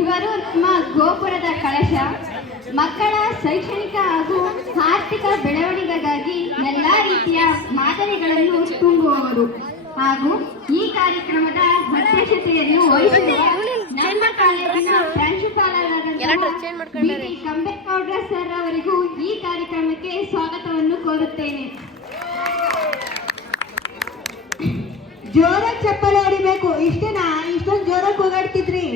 ಇವರು ನಮ್ಮ ಗೋಪುರದ ಕಳಶ. ಮಕ್ಕಳ ಶೈಕ್ಷಣಿಕ ಹಾಗೂ ಆರ್ಥಿಕ ಬೆಳವಣಿಗೆಗಾಗಿ ಎಲ್ಲಾ ರೀತಿಯ ಮಾದರಿಗಳನ್ನು ತುಂಬುವವರು ಹಾಗೂ ಈ ಕಾರ್ಯಕ್ರಮದ ಅಧ್ಯಕ್ಷತೆಯನ್ನು ವಹಿಸಿರುವ ನಮ್ಮ ಕಾಲೇಜಿನ ಪ್ರಾಂಶುಪಾಲರಾದ ಕಂಬೇಗೌಡ ಸರ್ ಅವರಿಗೂ ಈ ಕಾರ್ಯಕ್ರಮಕ್ಕೆ ಸ್ವಾಗತವನ್ನು ಕೋರುತ್ತೇನೆ. ಜೋರಾಗಿ ಚಪ್ಪಲಿ ಹೊಡಿಬೇಕು. ಇಷ್ಟೇನಾ? ಇಷ್ಟೊಂದು ಜೋರಾಗಿ ಕೂಗಾಡ್ತಿದ್ರಿ?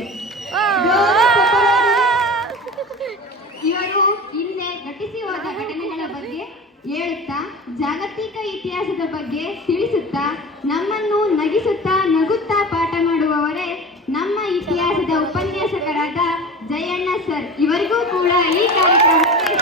ಇವರು ಹಿಂದೆ ಘಟಿಸಿ ಹೋದ ಘಟನೆಗಳ ಬಗ್ಗೆ ಹೇಳುತ್ತಾ, ಜಾಗತಿಕ ಇತಿಹಾಸದ ಬಗ್ಗೆ ತಿಳಿಸುತ್ತಾ, ನಮ್ಮನ್ನು ನಗಿಸುತ್ತಾ ನಗುತ್ತಾ ಪಾಠ ಮಾಡುವವರೇ ನಮ್ಮ ಇತಿಹಾಸದ ಉಪನ್ಯಾಸಕರಾದ ಜಯಣ್ಣ ಸರ್. ಇವರಿಗೂ ಕೂಡ ಈ ಕಾರ್ಯಕ್ರಮಕ್ಕೆ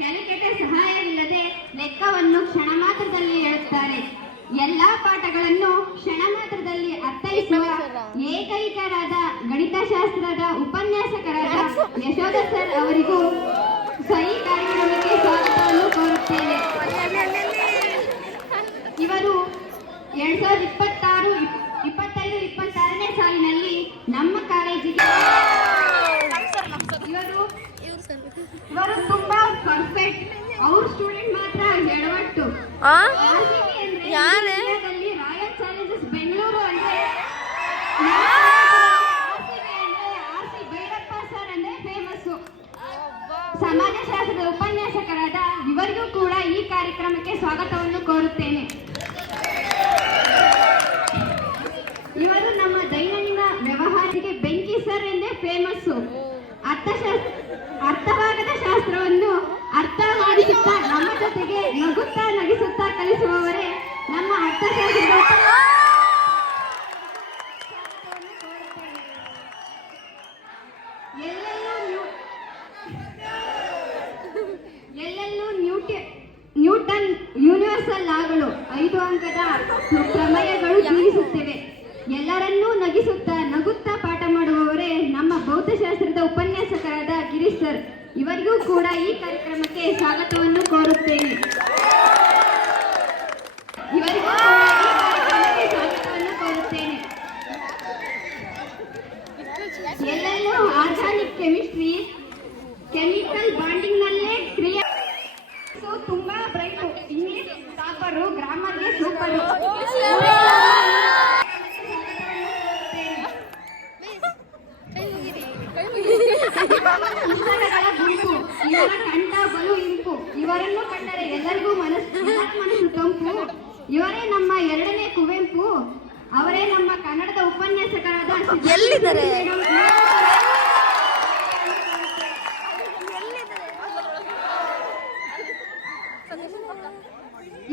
ಕ್ಯಾಲ್ಕುಲೇಟರ್ ಸಹಾಯವಿಲ್ಲದೆ ಲೆಕ್ಕವನ್ನು ಕ್ಷಣ ಮಾತ್ರದಲ್ಲಿ ಹೇಳುತ್ತಾರೆ. ಎಲ್ಲಾ ಪಾಠಗಳನ್ನು ಕ್ಷಣ ಮಾತ್ರದಲ್ಲಿ ಅರ್ಥೈಸುವ ಏಕೈಕರಾದ ಗಣಿತಶಾಸ್ತ್ರದ ಉಪನ್ಯಾಸಕರಾದ ಯಶೋಧ ಸರ್ ಅವರಿಗೂ ಈ ಕಾರ್ಯಕ್ರಮಕ್ಕೆ ಸ್ವಾಗತವನ್ನು ಕೋರುತ್ತೇನೆ. ಇವರು 2025-26ನೇ ಸಾಲಿನಲ್ಲಿ ನಮ್ಮ ಕಾಲೇಜಿಗೆ ಇವರು ತುಂಬಾ ಪರ್ಫೆಕ್ಟ್. ಅವ್ರ ಸ್ಟೂಡೆಂಟ್ ಮಾತ್ರ ಎಡವಟ್ಟು. ರಾಯಲ್ ಚಾಲೆಂಜರ್ಸ್ ಬೆಂಗಳೂರು ಅಂದ್ರೆ ಭೈರಪ್ಪ ಸರ್ ಅಂದ್ರೆ ಫೇಮಸ್. ಸಮಾಜಶಾಸ್ತ್ರದ ಉಪನ್ಯಾಸಕರಾದ ಇವರಿಗೂ ಕೂಡ ಈ ಕಾರ್ಯಕ್ರಮಕ್ಕೆ ಸ್ವಾಗತವನ್ನು ಕೋರುತ್ತೇನೆ. ಇವರು ನಮ್ಮ ದೈನಂದಿನ ವ್ಯವಹಾರಕ್ಕೆ ಬೆಂಕಿ ಸರ್ ಎಂದೇ ಫೇಮಸ್. ಅರ್ಥವಾಗದ ಶಾಸ್ತ್ರವನ್ನು ಅರ್ಥ ಮಾಡಿಸುತ್ತಾ ನಮ್ಮ ಜೊತೆಗೆ ನಗುತ್ತಾ ನಗಿಸುತ್ತಾ ಕಲಿಸುವವರೇ ನಮ್ಮ ಅರ್ಥಶಾಸ್ತ್ರದ ಎಲ್ಲೆಲ್ಲೂ ನ್ಯೂಟನ್ ಯೂನಿವರ್ಸಲ್ ಲಾಗಳು 5 ಅಂಕದ ಪ್ರಮೇಯಗಳು ಜೀವಿಸುತ್ತಿವೆ. ಎಲ್ಲರನ್ನೂ ನಗುತ್ತಾ ಪಾಠ ಮಾಡುವವರೇ ನಮ್ಮ ಭೌತಶಾಸ್ತ್ರದ ಉಪನ್ಯಾಸಕರಾದ ಗಿರೀಶ್ ಸರ್. ಇವರಿಗೂ ಕೂಡ ಈ ಕಾರ್ಯಕ್ರಮಕ್ಕೆ ಸ್ವಾಗತವನ್ನು ಕೋರುತ್ತೇನೆ. ಎಲ್ಲೆಲ್ಲೂ ಆರ್ಗಾನಿಕ್ ಕೆಮಿಸ್ಟ್ರಿ, ಕೆಮಿಕಲ್ ಬಾಂಡಿಂಗ್ ನಲ್ಲೇ ಕ್ರಿಯೆ. ತುಂಬಾ ಬ್ರೈಟು, ಇಂಗ್ಲಿಷ್ ಟಾಪರು, ಗ್ರಾಮರ್ಗೆ ಸೂಪರು. ಪುಸ್ತಕಗಳ ಗುಂಪು, ಇವರ ಕಂಠ ಬಲು ಇಂಪು, ಇವರನ್ನು ಕಂಡರೆ ಎಲ್ಲರಿಗೂ ಮನಸ್ಸು ತಂಪು. ಇವರೇ ನಮ್ಮ 2ನೇ ಕುವೆಂಪು, ಅವರೇ ನಮ್ಮ ಕನ್ನಡದ ಉಪನ್ಯಾಸಕರಾದ ಎಲ್ಲಿದ್ದಾರೆ?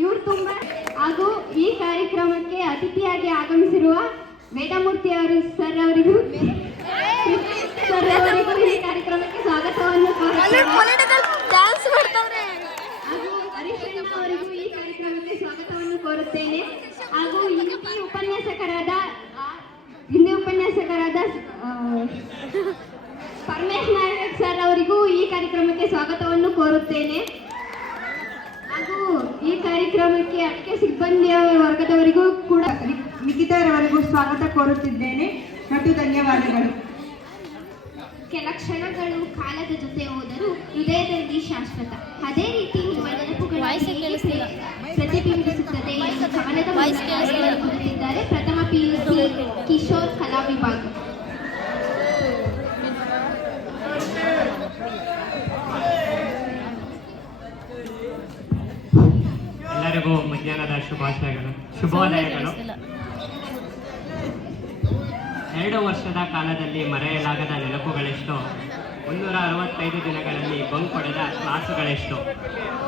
ಇವರು ತುಂಬಾ ಹಾಗೂ ಈ ಕಾರ್ಯಕ್ರಮಕ್ಕೆ ಅತಿಥಿಯಾಗಿ ಆಗಮಿಸಿರುವ ವೇದಮೂರ್ತಿ ಅವರು ಸರ್ ಅವರಿಗೂ ಈ ಕಾರ್ಯಕ್ರಮಕ್ಕೆ ಸ್ವಾಗತವನ್ನು ಕೋರುತ್ತೇನೆ. ಹಾಗೂ ಹರೀಶ್ ಅಣ್ಣ ಅವರಿಗೂ ಈ ಕಾರ್ಯಕ್ರಮಕ್ಕೆ ಸ್ವಾಗತವನ್ನು ಕೋರುತ್ತೇನೆ. ಹಾಗೂ ಹಿಂದಿ ಉಪನ್ಯಾಸಕರಾದ ಪರಮೇಶ್ ನಾಯಕ್ ಸರ್ ಅವರಿಗೂ ಈ ಕಾರ್ಯಕ್ರಮಕ್ಕೆ ಸ್ವಾಗತವನ್ನು ಕೋರುತ್ತೇನೆ. ಹಾಗೂ ಈ ಕಾರ್ಯಕ್ರಮಕ್ಕೆ ಅಡುಗೆ ಸಿಬ್ಬಂದಿಯ ವರ್ಗದವರಿಗೂ ಕೂಡ ಲಿಖಿತರವರೆಗೂ ಸ್ವಾಗತ ಕೋರುತ್ತಿದ್ದೇನೆ ಮತ್ತು ಧನ್ಯವಾದಗಳು. ಕೆಲ ಕ್ಷಣಗಳು ಕಾಲದ ಜೊತೆ ಹೋದರೂ ಹೃದಯದಲ್ಲಿ ಶಾಶ್ವತ. ಅದೇ ರೀತಿ ನಿಮ್ಮ ನೆನಪುಗಳು ಪ್ರತಿಬಿಂಬಿಸುತ್ತದೆ ಎಂದು ಕವನದ ಬರೆದಿದ್ದಾರೆ ಪ್ರಥಮ PUC ಕಿಶೋರ್ ಕಲಾ ವಿಭಾಗ. ಎಲ್ಲರಿಗೂ ಮಧ್ಯಾಹ್ನದ ಶುಭೋದಯಗಳು. 2 ವರ್ಷದ ಕಾಲದಲ್ಲಿ ಮರೆಯಲಾಗದ ನೆನಪುಗಳೆಷ್ಟು, 365 ದಿನಗಳಲ್ಲಿ ಬಂಕ್ ಹೊಡೆದ ಕ್ಲಾಸುಗಳೆಷ್ಟು,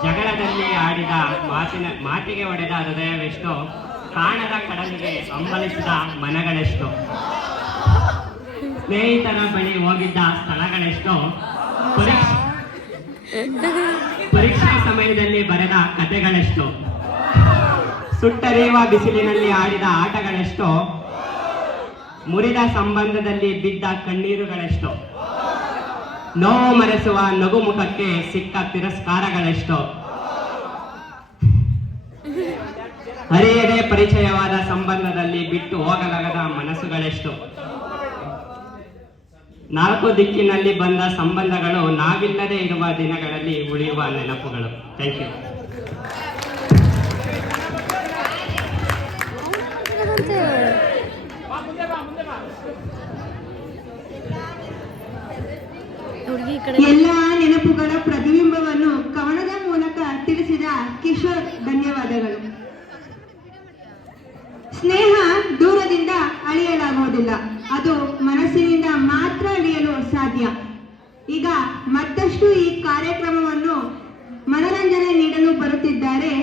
ಜಗಳದಲ್ಲಿ ಆಡಿದ ಮಾತಿಗೆ ಹೊಡೆದ ಹೃದಯವೆಷ್ಟು, ಕಾಣದ ಕಡಲಿಗೆ ಹಂಬಲಿಸಿದ ಮನಗಳೆಷ್ಟು, ಸ್ನೇಹಿತರ ಬಳಿ ಹೋಗಿದ್ದ ಸ್ಥಳಗಳೆಷ್ಟು, ಪರೀಕ್ಷಾ ಸಮಯದಲ್ಲಿ ಬರೆದ ಕಥೆಗಳೆಷ್ಟು, ಸುಟ್ಟರಿಯುವ ಬಿಸಿಲಿನಲ್ಲಿ ಆಡಿದ ಆಟಗಳೆಷ್ಟು, ಮುರಿದ ಸಂಬಂಧದಲ್ಲಿ ಬಿದ್ದ ಕಣ್ಣೀರುಗಳೆಷ್ಟು, ನೋವು ಮರೆಸುವ ನಗು ಮುಖಕ್ಕೆ ಸಿಕ್ಕ ತಿರಸ್ಕಾರಗಳೆಷ್ಟು, ಹರಿಯದೆ ಪರಿಚಯವಾದ ಸಂಬಂಧದಲ್ಲಿ ಬಿಟ್ಟು ಹೋಗಲಾಗದ ಮನಸ್ಸುಗಳೆಷ್ಟು, 4 ದಿಕ್ಕಿನಲ್ಲಿ ಬಂದ ಸಂಬಂಧಗಳು, ನಾವಿಲ್ಲದೆ ಇರುವ ದಿನಗಳಲ್ಲಿ ಉಳಿಯುವ ನೆನಪುಗಳು. Thank you. ಎಲ್ಲ ನೆನಪುಗಳ ಪ್ರತಿಬಿಂಬವನ್ನು ಕವನದ ಮೂಲಕ ತಿಳಿಸಿದ ಕಿಶೋರ್ ಧನ್ಯವಾದಗಳು. ಸ್ನೇಹ ದೂರದಿಂದ ಅಳಿಯಲಾಗುವುದಿಲ್ಲ, ಅದು ಮನಸ್ಸಿನಿಂದ ಮಾತ್ರ ಅಳಿಯಲು ಸಾಧ್ಯ. ಈಗ ಮತ್ತಷ್ಟು ಈ ಕಾರ್ಯಕ್ರಮವನ್ನು ಮನರಂಜನೆ ನೀಡಲು ಬರುತ್ತಿದ್ದಾರೆ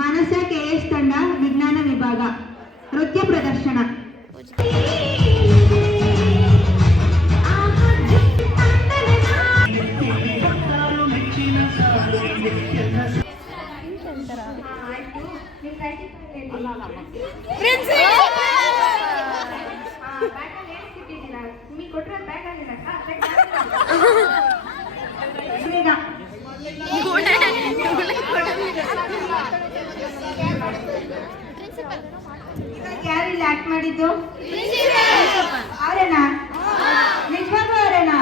ಮಾನಸ KS ತಂಡ ವಿಜ್ಞಾನ ವಿಭಾಗ ನೃತ್ಯ ಪ್ರದರ್ಶನ. ಯಾರಿಲ್ಲ ಆಕ್ಟ್ ಮಾಡಿದ್ದು? ಅವರೇನಾ? ನಿಜವಾಗ್ಲೂ ಅವರೇನಾ?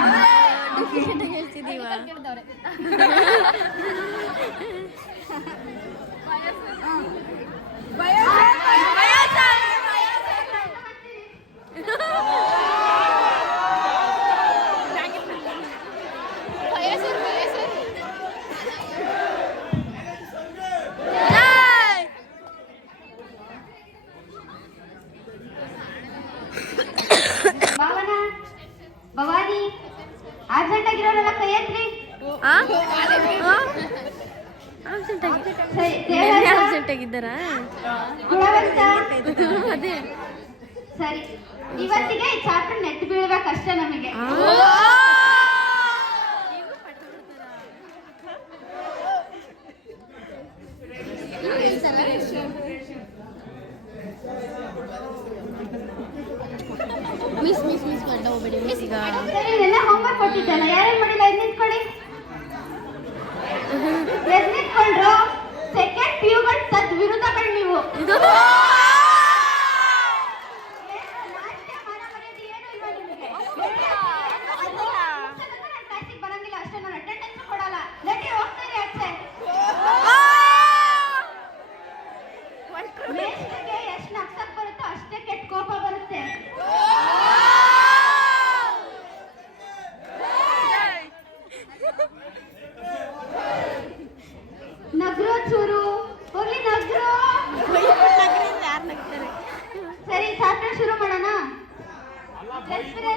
ಭವಾನಿ ಆರ್ಜೆಂಟ್ ಆಗಿರೋರೆಲ್ಲ ಕೈ ಎತ್ರಿ. ಆಬ್ಸೆಂಟ್ ಆಗಿದ್ದಾರಾ? ಅದೇ ಸರಿ, ಇವತ್ತಿಗೆ ಈ ಚಾಪ್ಟರ್ ನೆಟ್ಟು ಬೀಳ್ಬೇಕಷ್ಟೇ ನಮಗೆ. ಮಿಸ್ ಮಾಡ್ತಾ ಹೋಗ್ಬೇಡಿ ಮಿಸ್. ಈಗ ಎಲ್ಲ ಹೋಮ್ವರ್ಕ್ ಕೊಟ್ಟಿದ್ದಲ್ಲ, ಯಾರೇನ್ ಮಾಡಿಲ್ಲ? ಎದ್ ನಿಂತ್ಕೊಳ್ಳಿ. ಎದ್ ನಿಂತ್ಕೊಂಡ್ರು. ಸೆಕೆಂಡ್ PUಗಳು ತದ್ ವಿರುದ್ಧಗಳು ನೀವು. ಬರಂಗಿಲ್ಲ ಅಷ್ಟೇ, ನಾನು ಅಟೆಂಡೆನ್ಸ್ ಕೊಡಲ್ಲ. ನಟಿ ಹೋಗ್ತಾರೆ ಅಷ್ಟೇ. ಮೇಷ್ಟ್ರಿಗೆ ಎಷ್ಟು ನಗ್ಸಕ್ ಬರುತ್ತೋ ಅಷ್ಟೇ ಕೆಟ್ಟ ಕೋಪ ಬರುತ್ತೆ.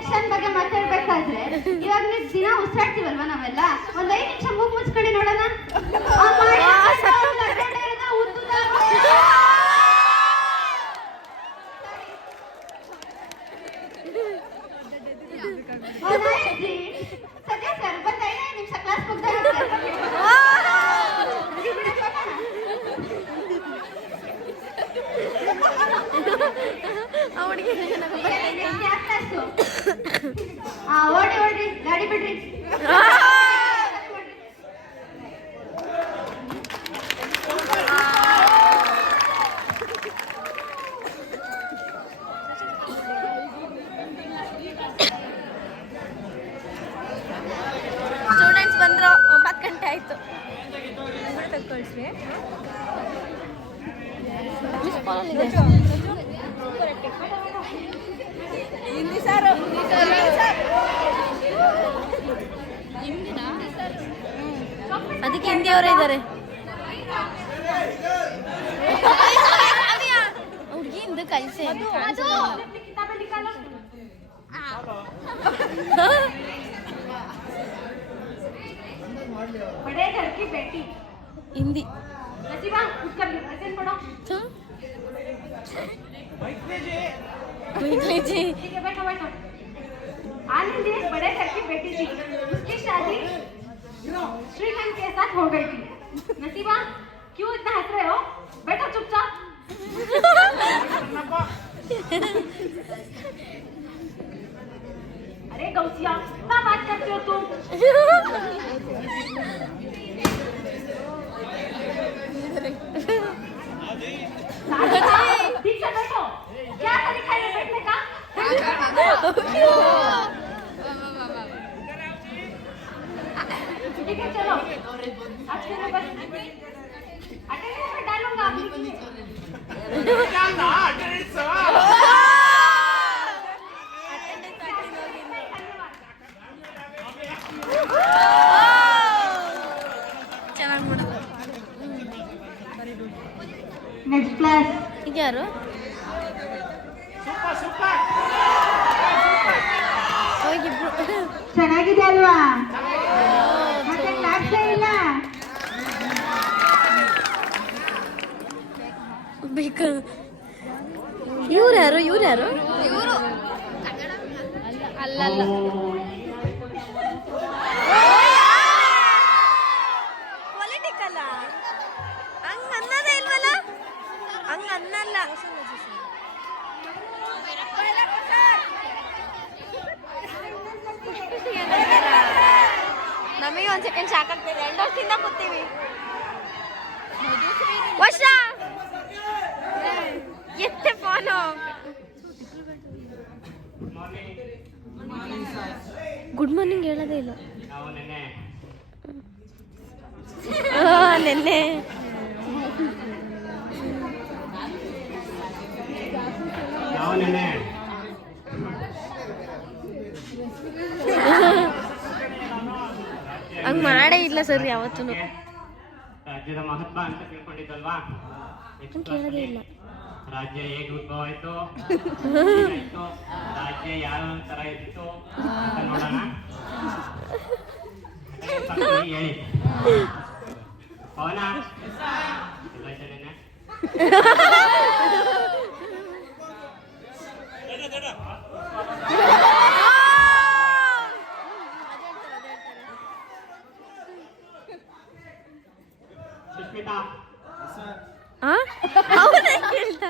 ಎಲೆಕ್ಷನ್ ಬಗ್ಗೆ ಮಾತಾಡ್ಬೇಕಾದ್ರೆ ಇವಾಗ ನೀವು ದಿನ ಉಸಿರಾಡ್ತೀವಲ್ವಾ ನಾವೆಲ್ಲ ಒಂದ್ 5 ನಿಮಿಷ ಮೂಗ್ ಮುಚ್ಕೊಳ್ಳಿ ನೋಡೋಣ. ಸದ್ಯ ಸರ್ ಬಂದ 5 ನಿಮಿಷ ಕ್ಲಾಸ್ ಮುಗ್ದಾಗ ಓಡಿ ಗಾಡಿ ಬಿಡ್ರಿ. ಸ್ಟೂಡೆಂಟ್ಸ್ ಬಂದ್ರು, 9 ಗಂಟೆ ಆಯ್ತು. ಕಳಿಸ್ರಿ. ಅದಕ್ಕೆ ಹಿಂದಿಯವರೇ ಇದ್ದಾರೆ. ಹುಡುಗಿ ಹಿಂದೆ ಕಳಿಸಿ. ಹಿಂದಿ आनंद एक बड़े घर की बेटी थी. उसकी शादी श्रीकांत के साथ हो गई थी. नसीबा क्यों इतना हंस रहे हो? बैठो चुपचाप. अरे गौसिया क्या बात करते हो तुम? ठीक से बैठो. क्या तरीका है बैठने का? ठीक है चलो. आज के लिए बस अटेंडेंस में डालूंगा आपकी. ಚೆನ್ನಾಗಿ ಮಾಡಿದ್ರು. Next class. ಈಗ ಯಾರು? ಚೆನ್ನಾಗಿದೆ ಅಲ್ವಾ? ಮತ್ತೆ ಕ್ಲಾಸ್ ಇಲ್ಲ. ಇವ್ರು ಯಾರು? ಅಲ್ಲ ಪೊಲಿಟಿಕಲ್ ಹಂಗ ಅನ್ನೋದೇ ಇಲ್ವಲ್ಲ. ಹಂಗ ಅನ್ನಲ್ಲ. ನಮಗೆ 1 ಸೆಕೆಂಡ್ ಸಾಕಾಗ್ತದೆ. 2 ವರ್ಷದಿಂದ ಕೂತೀವಿ. ವರ್ಷ ಎತ್ತೆ ಫೋನು. ಗುಡ್ ಮಾರ್ನಿಂಗ್ ಹೇಳೋದೇ ಇಲ್ಲ. ನೆನ್ನೆ ಹಂಗ್ ಮಾಡೇ ಇಲ್ಲ ಸರ್ ಯಾವತ್ತೂ. ರಾಜ್ಯದ ಮಹತ್ವ ಅಂತ ತಿಳ್ಕೊಂಡಿದ್ದಲ್ವಾ? ಕೇಳೋದೇ ಇಲ್ಲ. ರಾಜ್ಯ ಹೇಗೆ ಉದ್ಭವ ಆಯ್ತು, ರಾಜ್ಯ ಯಾವ ತರ ಇತ್ತು ಅಂತ ನೋಡೋಣ. ಹೇಳಿ ಪವನ ಎಲ್ಲ ಸರಿನಾ? ಸುಸ್ಮಿತಾ ಅವನೇ ಕೇಳ್ದ.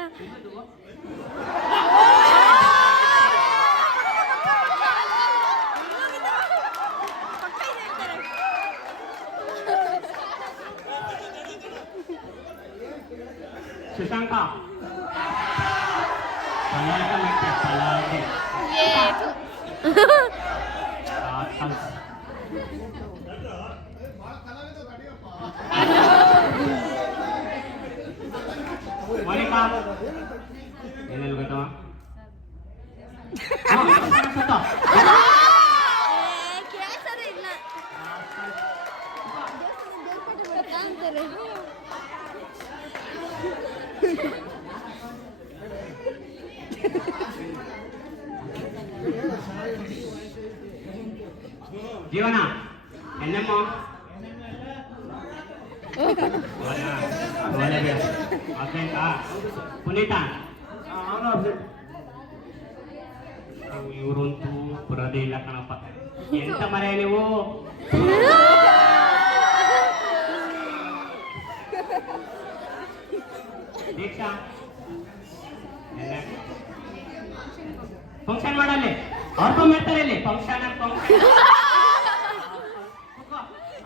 ಶಶಾಂಕ ಪಲಾಟೆ ಮೋನಿಕಾ ಏನೆಲ್ಲ ಗೊತ್ತವ? ಕೇಳ್ಸೋದೇ ಇಲ್ಲ. ಅಂತಾರೆ ಜೀವನ ಎನ್ನೆಮ್ಮ ಪುನೀತ ಇವರಂತೂ ಬರೋದೇ ಇಲ್ಲ ಕಣಪ್ಪ. ಎಂತ ಮರ ನೀವು ದೀಕ್ಷಾ ಫಂಕ್ಷನ್ ಮಾಡಲ್ಲಿ ಅವ್ರು ಮಾಡ್ತಾರೆ ಇಲ್ಲಿ ಫಂಕ್ಷನ್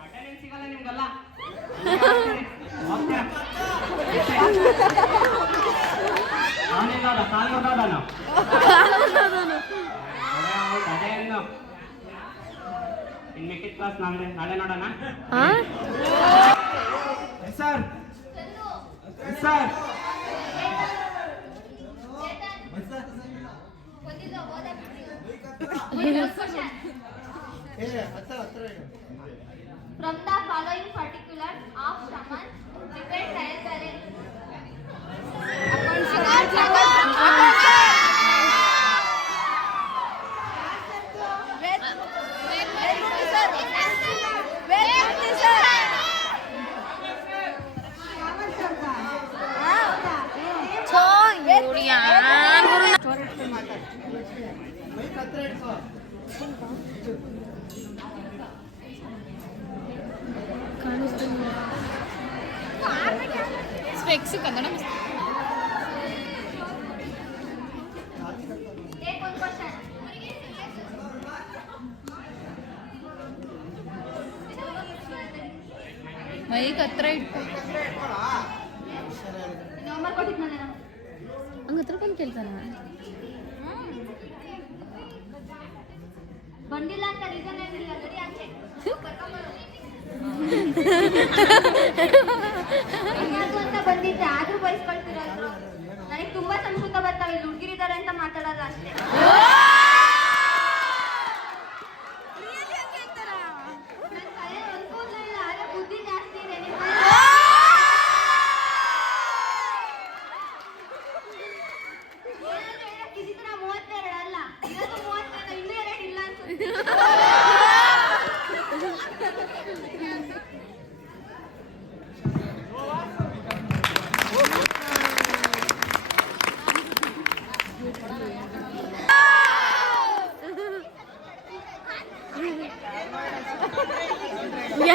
ಅಟೆಂಡೆನ್ಸ್ ಸಿಗಲ್ಲ ನಿಮ್ಗಲ್ಲ. ಅವನಿಲ್ಲ ಕಾಲ್ ನೋಡೋದ ನಾವು ಅದೇ ಇನ್ ಮಿಕ್ಕಿದ ಕ್ಲಾಸ್ ನಾಳೆ ನೋಡೋಣ. Sir sir From the following particulars of summons, prepare trial balance. Specs Kannada Take one question. Mic ಹತ್ರ ಇಟ್ಕೊ. ಹೋಮ್ವರ್ಕ್ ಕೊಟ್ಟಿದ್ನಲ್ಲ ನಾನು. ಹಂಗ ಹತ್ರ ಬಂದು ಕೇಳ್ತಾನ. ಬಂದಿಲ್ಲ ಅಂತ ರೀಸನ್ ಏನಿಲ್ಲ ಗಡಿ ಆಚೆ ಅಂತ ಬಂದಿದ್ದೆ ಆದ್ರೂ ಬಯಸ್ಕೊಳ್ತಿರೋದು. ನನಗೆ ತುಂಬಾ ಸಂಸ್ಕೃತ ಬರ್ತಾವೆ. ಇಲ್ಲಿ ಹುಡುಗಿರಿದ್ದಾರೆ ಅಂತ ಮಾತಾಡಲ್ಲ ಅಷ್ಟೇ. ನನ್ನ ಕೈಯಲ್ಲಿ ಒಂದು ಕೂದಲು ಇಲ್ಲ, ಆದ್ರೆ ಬುದ್ಧಿ ಜಾಸ್ತಿ ಇದೆ. ನಿಮ್ಮ ಕಿಸಿತ್ರ 32 ಅಲ್ಲ, ಇರೋದು 32, ಇನ್ನೂ 2 ಇಲ್ಲ ಅನ್ಸುತ್ತೆ.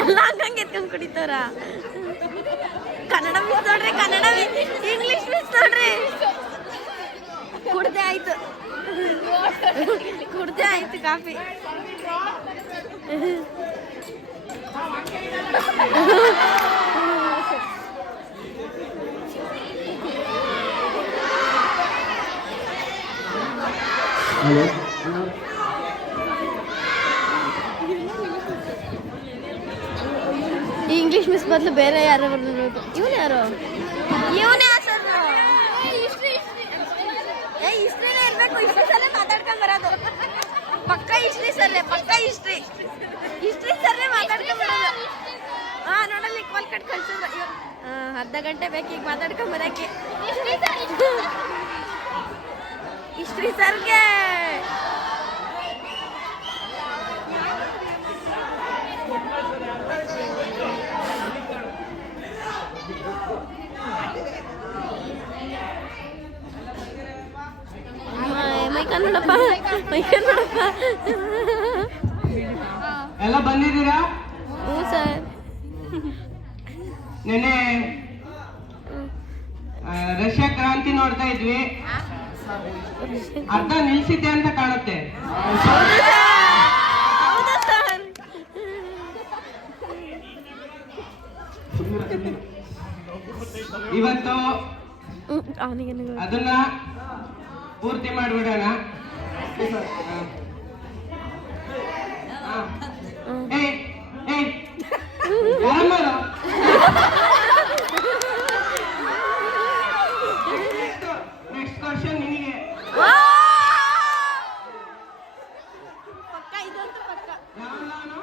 ಎಲ್ಲ ಹಂಗಂಗೆ ಎತ್ಕೊಂಡ್ ಕುಡಿತಾರ. ಕನ್ನಡ ಮಿಸ್ ನೋಡ್ರಿ, ಕನ್ನಡ ಇಂಗ್ಲಿಷ್ ಮಿಸ್ ನೋಡ್ರಿ. ಕುಡ್ದೆ ಆಯ್ತು ಕಾಫಿ. ಇಂಗ್ಲಿಷ್ ಮಿಸ್ ಬದಲು ಬೇರೆ ಯಾರು ಬರ್ಬೇಕು. ಇವನು ಯಾರು? ಇವನೇ ಸರ್. ಹಿಸ್ಟ್ರಿನೇ ಇರ್ಬೇಕು. ಹಿಸ್ಟ್ರಿ ಸಲ್ಲೇ ಮಾತಾಡ್ಕೊಂಡ್ ಬರೋದು. ಪಕ್ಕ ಹಿಸ್ಟ್ರಿ ಸರ್ರೆ, ಪಕ್ಕ ಹಿಸ್ಟ್ರಿ ಸರ್ರೆ ಮಾತಾಡ್ಕೊಂಡ್ ಬರೋದು. ನೋಡಲ್ಲಿ ಕಾಲ್ ಕಟ್ ಕಳ್ಸಿದ್ರು. ಅರ್ಧ ಗಂಟೆ ಬೇಕು ಈಗ ಮಾತಾಡ್ಕೊಂಡ್ ಬರಕ್ಕೆ. ಹಿಸ್ಟ್ರಿ ಸರ್ಗೆ ನೋಡಪ್ಪ. ಎಲ್ಲ ಬಂದಿದ್ದೀರಾ? ಹ್ಞೂ ಸರ್. ನೆನ್ನೆ ರಷ್ಯಾ ಕ್ರಾಂತಿ ನೋಡ್ತಾ ಇದ್ವಿ. ಅರ್ಧ ನಿಲ್ಸಿದ್ದೆ ಅಂತ ಕಾಣುತ್ತೆ. ಹೌದಾ ಸರ್? ಇವತ್ತು ಅವನಿಗೆ ಅದನ್ನ ಪೂರ್ತಿ ಮಾಡಿಬಿಡೋಣ. ನೆಕ್ಸ್ಟ್ ಕ್ವಶನ್ ನಿನಗೆ. ಯಾವನು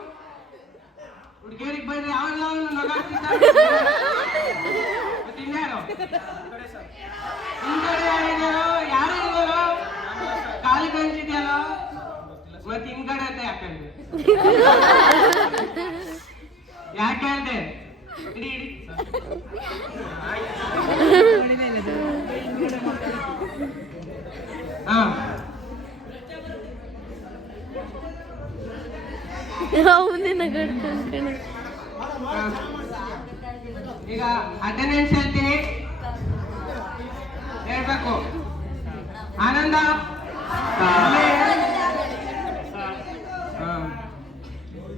ಹುಡುಗಿಯರಿಗೆ ಬೈದ್ರೆ ಯಾವನು ನಗಾಡ್ತಿದ್ದಾನೆ? ಇನ್ಯಾರು ಹಿಂಗಡೆ ಯಾರಿದ್ದಾರೋ? ಯಾರು ಇದ್ದಾರೋ? ಕಾಲಿಗೆ ಅಂಜಿದ್ಯಲ್ಲ ಮತ್ತೆ ಹಿಂದ್ಗಡೆ ಅಂತ ಯಾಕಂದ್ರೆ ಯಾಕೆ ಹೇಳ್ದೆ ಇಡಿ ಇಡಿ ಹಾ ಈಗ ಅಟೆಂಡೆನ್ಸ್ ಹೇಳ್ತೀನಿ ಹೇಳ್ಬೇಕು. ಆನಂದ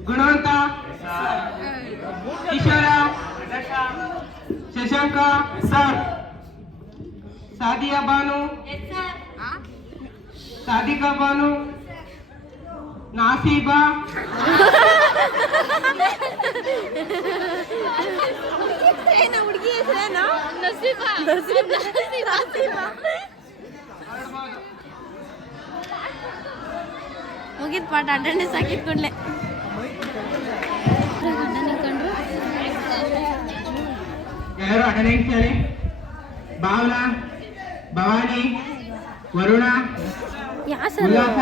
ಗುಣವಂತ ಕಿಶೋರ ಶಶಾಂಕ ಸರ್ ಸಾದಿಯಾ ಬಾನು ಸಾದಿಕಾ ಬಾನು ನಾಸಿಬಾ ಹುಡುಗಿ ಹೆಸರೇನು? ಮುಗಿದ್ ಪಾಠ ಅಟೆಂಡೆನ್ಸ್ ಹಾಕಿದ್ ಕೂಡಲೇ ಎಲ್ಲರೂ ಅಟೆಂಡೆನ್ಸ್ ಹೇಳಿ. ಭಾವನಾ, ಭವಾನಿ, ವರುಣ, ಉಲ್ಲಾಸ.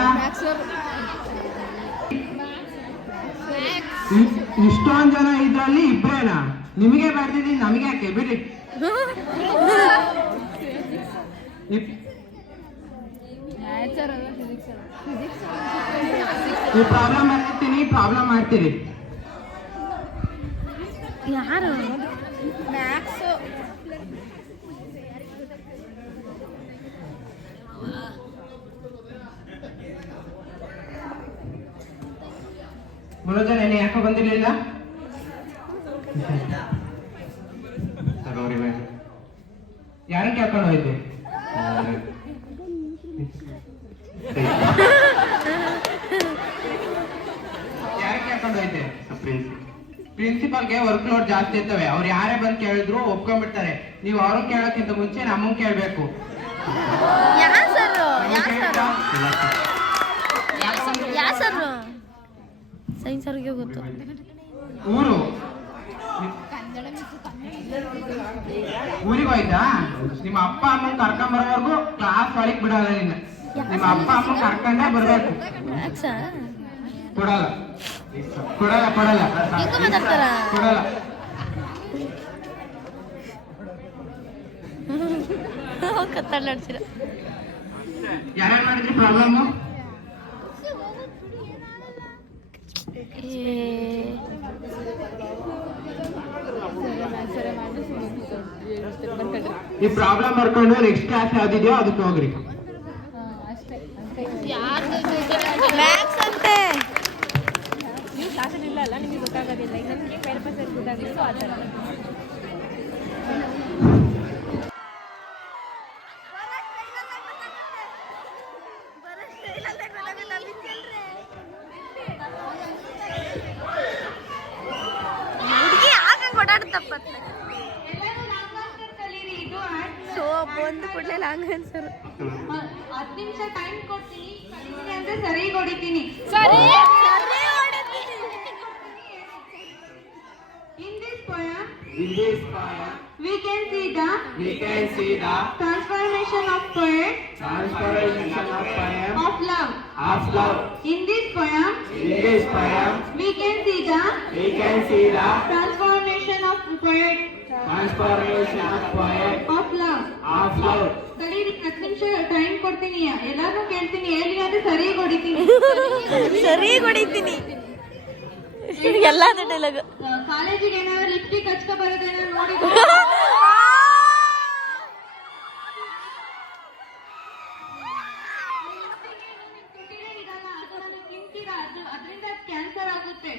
ಇಷ್ಟೊಂದ್ ಜನ ಇದ್ರಲ್ಲಿ ಇಬ್ರೇನಾ? ನಿಮಗೆ ಬರ್ತಿದ್ದೀನಿ, ನಮಗೆ ಯಾಕೆ ಬಿಡಿ. ಈ ಪ್ರಾಬ್ಲಮ್ ಬರ್ತೀನಿ, ಪ್ರಾಬ್ಲಮ್ ಮಾಡ್ತೀರಿ. ಯಾರು? ಮ್ಯಾಕ್ಸ್. ಮನೋಜ ನೆನೆ ಯಾಕೋ ಬಂದಿರಲಿಲ್ಲ? ಯಾರು ಕೇಳ್ಕೊಂಡು ಹೋಯ್ತು? ಯಾರು ಕೇಳ್ಕೊಂಡು ಹೋಯ್ತೆ? ಪ್ರಿನ್ಸಿಪಾಲ್ಗೆ ವರ್ಕ್ ಲೋಡ್ ಜಾಸ್ತಿ ಇರ್ತವೆ. ಅವ್ರು ಯಾರೇ ಬಂದು ಕೇಳಿದ್ರು ಒಪ್ಕೊಂಡ್ಬಿಡ್ತಾರೆ. ನೀವು ಅವ್ರನ್ನ ಕೇಳೋಕ್ಕಿಂತ ಮುಂಚೆ ನಮ್ಮನ್ನ ಕೇಳಬೇಕು. ಸೈನ್ಸ್ ಅವ್ರಿಗೆ ಗೊತ್ತು. ಊರು ಊರಿಗೆ ಹೋಯ್ತಾ? ನಿಮ್ಮ ಅಪ್ಪ ಅಮ್ಮ ಕರ್ಕೊಂಡ್ ಬರೋವರೆಗೂ ಕ್ಲಾಸ್ ಒಳಗೆ ಬಿಡಲ್ಲ. ನಿನ್ನ ನಿಮ್ಮ ಅಪ್ಪ ಅಮ್ಮ ಕರ್ಕೊಂಡೇ ಬರ್ಬೇಕು. ಕೊಡಲ್ಲ ಕೊಡಲ್ಲ ಕೊಡಲ್ಲ ಕೊಡಲ್ಲ. ಕತ್ತಾಡ್ತೀರ. ಯಾರ್ಯಾರು ಮಾಡಿದ್ರಿ ಪ್ರಾಬ್ಲಮ್? ಈ ಪ್ರಾಬ್ಲಮ್ ಬರ್ಕೊಂಡು ನೆಕ್ಸ್ಟ್ ಕ್ಲಾಸ್ ಯಾವ್ದಿದೆಯೋ ಅದಕ್ಕೆ ಹೋಗ್ರಿ. ಮ್ಯಾಕ್ಸ್ ಅಂತೆ. ನೀವು ಕ್ಲಾಸಲ್ಲಿ ಇಲ್ಲ ಅಲ್ಲ, ನಿಮಗೆ ಗೊತ್ತಾಗೋದಿಲ್ಲ. ಈಗ ನಮಗೆ ಪೇಪರ್ಸ್ ಗೊತ್ತಾಗಿತ್ತು ಆ ಥರ. ಹುಡುಗಿ ಹಾಕಂಗ್ ಓಡಾಡುತ್ತಪ್ಪ. ಬಂದು ಕೂಡಲೇ ಲಾಂಗ್ ಆನ್ಸರ್. 10 ನಿಮಿಷ ಟೈಮ್ ಕೊಡ್ತೀನಿ, ಅಂದ್ರೆ ಸರಿ ಹೊಡಿತೀನಿ. In this poem, we can see the transformation of poet of love. In this poem, we can see the transformation of poet of love. ಕಲೀರಿ. 10 ನಿಮಿಷ ಟೈಮ್ ಕೊಡ್ತೀನಿ, ಎಲ್ಲಾರು ಕೇಳ್ತೀನಿ, ಹೇಳಿ ಅಂದ್ರೆ ಸರಿ ಹೊಡಿತೀನಿ. ಎಲ್ಲ ಡೈಲಾಗ್. ಕಾಲೇಜಿಗೆ ಏನಾದ್ರು ಲಿಪ್ಸ್ಟಿಕ್ ಹಚ್ಕೊ ಬರೋದೇನೋ ನೋಡಿ. ಅದರಿಂದ ಕ್ಯಾನ್ಸರ್ ಆಗುತ್ತೆ.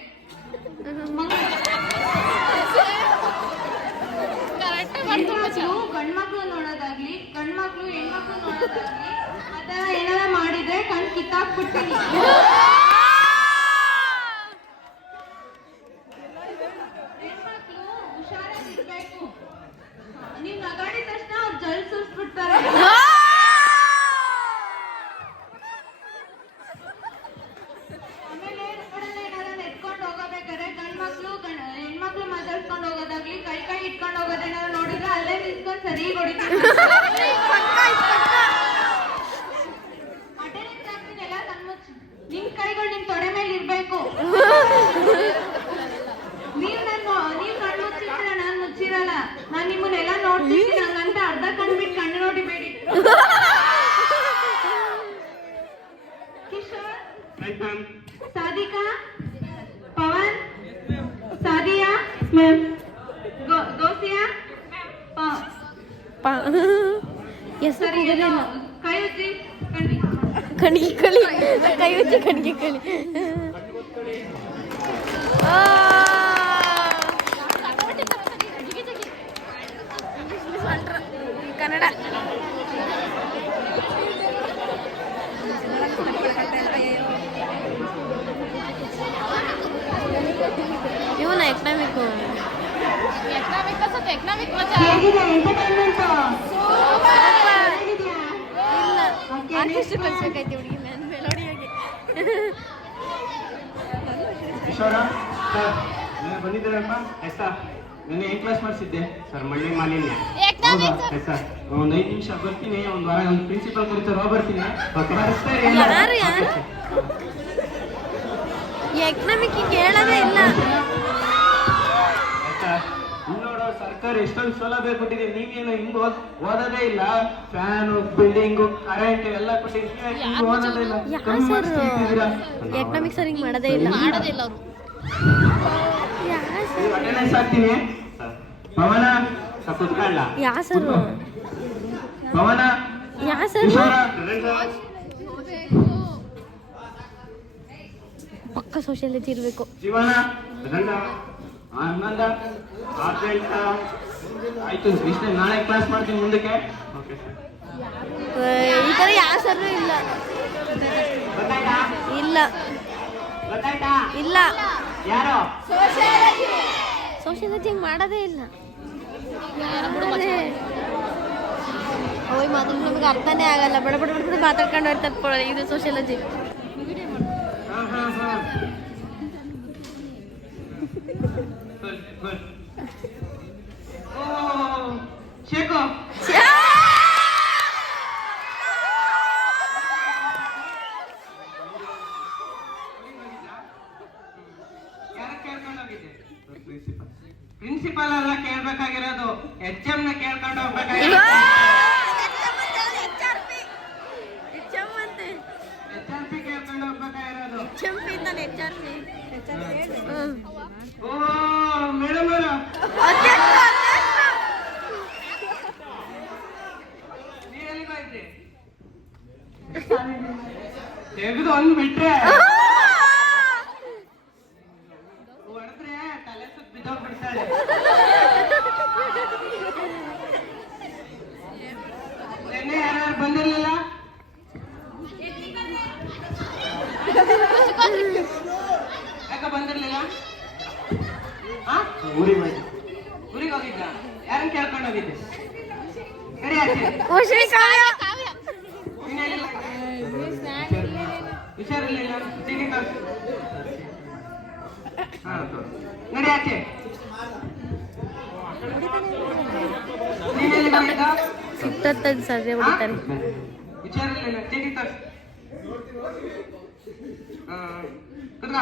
ಗಂಡ್ಮಕ್ಳು ನೋಡೋದಾಗ್ಲಿ, ಗಂಡ್ಮಕ್ಳು ಹೆಣ್ಮಕ್ಳು ನೋಡೋದಾಗ್ಲಿ ಆ ಥರ ಏನಾರ ಮಾಡಿದ್ರೆ ಕಣ್ ಕಿತ್ತಾಕ್ಬಿಡ್ತೀನಿ. ಹೆಣ್ಮಕ್ಳು ಹುಷಾರಾಗಿರ್ಬೇಕು. ನೀವ್ ನಗಾಡಿದ ತಕ್ಷಣ ಅವ್ರು ಜಲ್ ಸುರಿಸ್ಬಿಡ್ತಾರೆ. ಆಮೇಲೆ ರೋಡಲ್ಲಿ ಏನಾರ ಎತ್ಕೊಂಡು ಹೋಗಬೇಕಾದ್ರೆ ಗಂಡ್ಮಕ್ಳು ಹೆಣ್ಮಕ್ಳು ಮಾತಾಡ್ಸ್ಕೊಂಡು ಹೋಗೋದಾಗ್ಲಿ, ಕೈ ಇಟ್ಕೊಂಡು ಹೋಗೋದೇನಾದ್ರು ನೋಡಿದ್ರೆ ಅಲ್ಲೇ ನಿಂತ್ಕೊಂಡು ಸರಿ ಹೊಡಿತೀನಿ. ಅಟೆಂಡೆನ್ಸ್ ಹಾಕ್ತೀನಿ, ಎಲ್ಲ ಕಣ್ಮುಚ್ಚಿ. ನಿಮ್ ಕೈಗಳು ಮ್ಯಾಮ್ ದೋಸೆಯಾ ಹೆಸರು ಹೋಗೋದಿಲ್ಲ. ಕೈ ಉಜ್ಜಿ ಕಣ್ಗಿ ಕಳಿ ಕೈ ಉಜ್ಜಿ ಕಣ್ಗಿ ಕಳಿ. ಕನ್ನಡ ಇವನ ಎಕನಾಮಿಕ್ ಹೇಗಿದೆ ಎಂಟರ್ಟೈನ್ಮೆಂಟ್? ಇಲ್ಲ ಆರ್ಕೆಸ್ಟ್ರಾ ಕಲ್ಸ್ಬೇಕಾಯ್ತು ಹುಡುಗಿ ಮೆಲೋಡಿಯಾಗಿ. ಕಿಶೋರ ಸರ್ ನೀವು ಬಂದಿದ್ದೀರಪ್ಪ. ಎಸ್ ಸರ್ ನಾನು ಏನು ಕ್ಲಾಸ್ ಮಾಡಿಸಿದ್ದೆ ಸರ್ ಮಣ್ಣೆ ಮಾಲಿನ್ಯ. ಹೌದಾ ಎಸ್ ಸರ್ ಒಂದು 5 ನಿಮಿಷ ಬರ್ತೀನಿ. ಒಂದು ವಾರ ಒಂದು ಪ್ರಿನ್ಸಿಪಲ್ ಕರೀತಾರೆ ಬರ್ತೀನಿ. ಯಾರು ಎಕನಾಮಿಕ್ ಕೇಳೋದೇ ಇಲ್ಲ. ನೋಡೋ ಸರ್ಕಾರ ಎಷ್ಟೊಂದು ಸೌಲಭ್ಯ ಕೊಟ್ಟಿದೆ, ನೀವೇನು ಹಿಂಗ್ ಓದೋದೇ ಇಲ್ಲ. ಫ್ಯಾನು ಬಿಲ್ಡಿಂಗು ಕರೆಂಟ್ ಎಲ್ಲ ಕೊಟ್ಟಿದ್ದೀವಿ, ಓದೋದೇ ಇಲ್ಲ. ಎಕನಾಮಿಕ್ ಸರ್ ಹಿಂಗ್ ಮಾಡೋದೇ ಇಲ್ಲ ಅವರು. ಅಟೆಂಡೆನ್ಸ್ ಹಾಕ್ತೀನಿ. ಪವನ ಕುತ್ಕೊಳ್ಳ. ಯಾ ಸರ್ ಪವನ ಯಾ ಸರ್ ಪಕ್ಕ ಸೋಷಿಯಾಲಜಿ ಇರಬೇಕು. ಜೀವನ ಆನಂದ ಆರ್ಜೆಂಟ್ ಆಯ್ತು. ಇಷ್ಟೇ, ನಾಳೆ ಕ್ಲಾಸ್ ಮಾಡ್ತೀನಿ ಮುಂದಕ್ಕೆ. Okay sir. ಈ ಥರ ಯಾವ ಸರ್ ಇಲ್ಲ ಇಲ್ಲ ಇಲ್ಲ. ಯಾರು ಸೋಷಿಯಾಲಜಿ ಹಿಂಗೆ ಮಾಡೋದೇ ಇಲ್ಲ. ಓಯ್ ಮಾತ್ರ ನಮಗೆ ಅರ್ಥನೇ ಆಗಲ್ಲ. ಬಡ ಬಡ ಬಡ ಬಡ ಮಾತಾಡ್ಕೊಂಡು ಇರ್ತದೆ ಇದು ಸೋಷಿಯಾಲಜಿ. ಶೇಖು ಪ್ರಿನ್ಸಿಪಲ್ ಎಲ್ಲ ಕೇಳ್ಬೇಕಾಗಿರೋದು, HM ನ ಕೇಳ್ಕೊಂಡು ಹೋಗ್ಬೇಕಾಗಿರೋದು. HRP ಕೇಳ್ಕೊಂಡು ಹೋಗ್ಬೇಕಾಗಿರೋದು. ಓ ಮೇಡಮ್ ಅವರ ನೀವೆಲ್ಲಿಗೋಯ್ತ್ರಿ? ತೆಗೆದು ಒಂದು ಬಿಟ್ರೆ ಹೊಡೆದ್ರೆ ತಲೆ ಸುತ್ತ ಬಿದ್ದೋಗ್ಬಿಡ್ತಾಳೆ. ನಿನ್ನೆ ಯಾರು ಬಂದಿರ್ಲಿಲ್ಲ? ಯಾಕ ಬಂದಿರ್ಲಿಲ್ಲ? ಊರಿಗೆ ಹೋಗಿದ್ದ? ಯಾರನ್ನ ಕೇಳ್ಕೊಂಡು ಹೋಗಿದ್ದೆ? ಸರಿ ಆಚೆ ಹುಷಾರಿರ್ಲಿಲ್ಲ? ಚೀಟಿ ತೋರಿಸಿ. ನಡಿ ಆಚೆ. ನೀನೆಲ್ಲಿ ಹೋಗಿದ್ದ? ಸುತ್ತದ ಸರ್ರೆ ಹೊಡಿತಾರೆ. ಹುಷಾರಿರ್ಲಿಲ್ಲ? ಚೀಟಿ ತೋರಿಸಿ. ಕುತ್ಕ.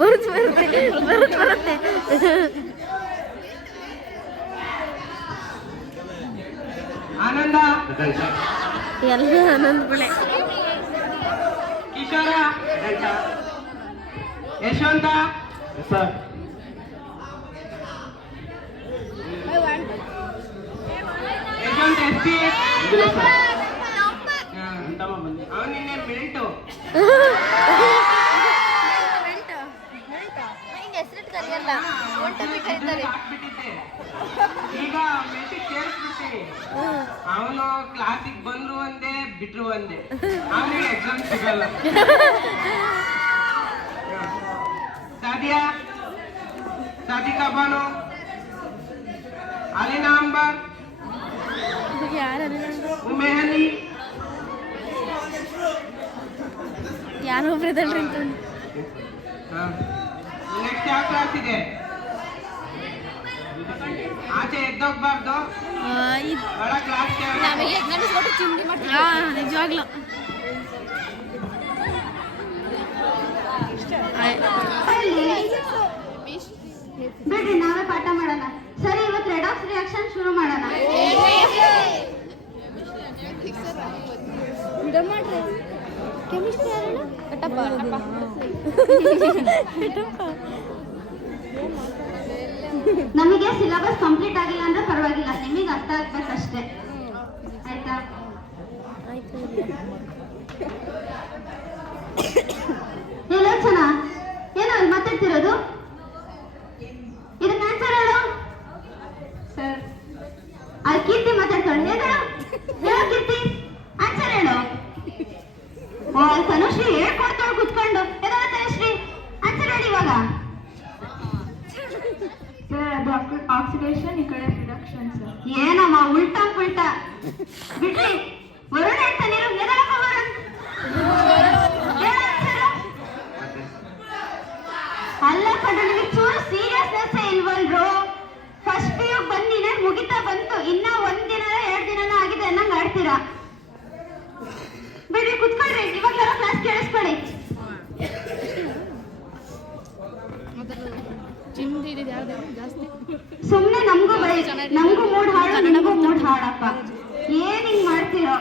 ಬರುತ್ತೆ. ಆನಂದ ಎಲ್ಲ ಆನಂದ್ ಬಿಳೆ. ಕಿಶೋರ ಯಶವಂತ ಸರ್. ಯಶವಂತ SP ಅವನು ನಿನ್ನೆ ಮಿಲ್ಟು. ಹೆಸರಿಟ್ಟು ಕರೆಯಲ್ಲ, ಹಾಕ್ಬಿಟ್ಟಿದ್ದೆ. ಈಗ ಮೆಟ್ಟಿಗೆ ಸೇರಿಸ್ಬಿಡ್ತೀನಿ. ಅವನು ಕ್ಲಾಸಿಗೆ ಬಂದ್ರು ಒಂದೇ ಬಿಟ್ರು ಒಂದೇ. ಅವನಿಗೆ ಎಕ್ಸಾಮ್ ಸಿಗಲ್ಲ. ಸಾದಿಕಾ ಬಾನು, ಅಲಿನಾ ಅಂಬರ್, ಉಮೇಹನಿ, ಯಾರೋ ಒಬ್ರಿದಲ್ರಿ ಅಂತ. ನೆಕ್ಸ್ಟ್ ಯಾವ ಕ್ಲಾಸ್ ಇದೆ? ಆಚೆ ಎದ್ದೋಗ್ಬಾರ್ದು. ಒಳ ಕ್ಲಾಸ್ ನಿಜವಾಗ್ಲು ಬಿಡ್ರಿ, ನಾವೇ ಪಾಠ ಮಾಡೋಣ. ಸರಿ, ಇವತ್ತು ರೆಡಾಕ್ಸ್ ರಿಯಾಕ್ಷನ್ ಶುರು ಮಾಡೋಣ. ಕೆಮಿಸ್ಟ್ರಿ ಯಾರು? ಕಟ್ಟಪ್ಪ. ನಮಗೆ ಸಿಲೆಬಸ್ ಕಂಪ್ಲೀಟ್ ಆಗಿಲ್ಲ ಅಂದ್ರೆ ಪರವಾಗಿಲ್ಲ, ನಿಮಗೆ ಅರ್ಥ ಆಗ್ಬೇಕಷ್ಟೇ, ಆಯ್ತಾ? ಎಲ್ಲೋ ಚೆನ್ನ ಏನೋ ಮಾತಾಡ್ತಿರೋದು, ಇದಕ್ಕೆ ಆನ್ಸರ್ ಹೇಳು ಸರ್. ಅಲ್ಲಿ ಕೀರ್ತಿ ಮಾತಾಡ್ತಾಳೆ, ಹೇಳು ಕೀರ್ತಿ, ಆನ್ಸರ್ ಹೇಳು. ಓ ತನುಶ್ರೀ ಹೇಳ್ಕೊಡ್ತಾಳೆ ಕುತ್ಕೊಂಡು, ಏನೋ ತನುಶ್ರೀ ಆನ್ಸರ್ ಹೇಳಿ ಇವಾಗ. ಆಕ್ಸಿಡೇಷನ್, ಈ ಕಡೆ ರಿಡಕ್ಷನ್ ಸರ್. ಏನಮ್ಮ ಉಲ್ಟಾ ಪುಲ್ಟಾ ಬಿಡ್ರಿ. ವರುಣ ಅಂತ ನೀರು ಎದಳಪ್ಪ ವರುಣ್? ಅಲ್ಲ ಕಣ, ನಿಮಗೆ ಚೂರು ಸೀರಿಯಸ್ನೆಸ್ ಇಲ್ವಲ್ರು? ಫಸ್ಟ್ ಪಿ ಯು ಬಂದಿನ ಮುಗಿತಾ ಬಂತು, ಇನ್ನ ಒಂದಿನ 2 ದಿನ ಆಗಿದೆ ಅನ್ನಂಗ್ ಆಡ್ತೀರಾ. ಬಿಡ್ರಿ ಕುತ್ಕೊಳ್ರಿ, ಇವಾಗ ಕ್ಲಾಸ್ ಕೇಳಿಸ್ಕೊಳ್ಳಿ. ಸುಮ್ನೆ ನಮಗೂ ಮೂಡ್ ಹಾಳು, ನಿಮಗೂ ಮೂಡ್ ಹಾಳಪ್ಪ. ಏನ್ ಹಿಂಗ್ ಮಾಡ್ತೀರೋ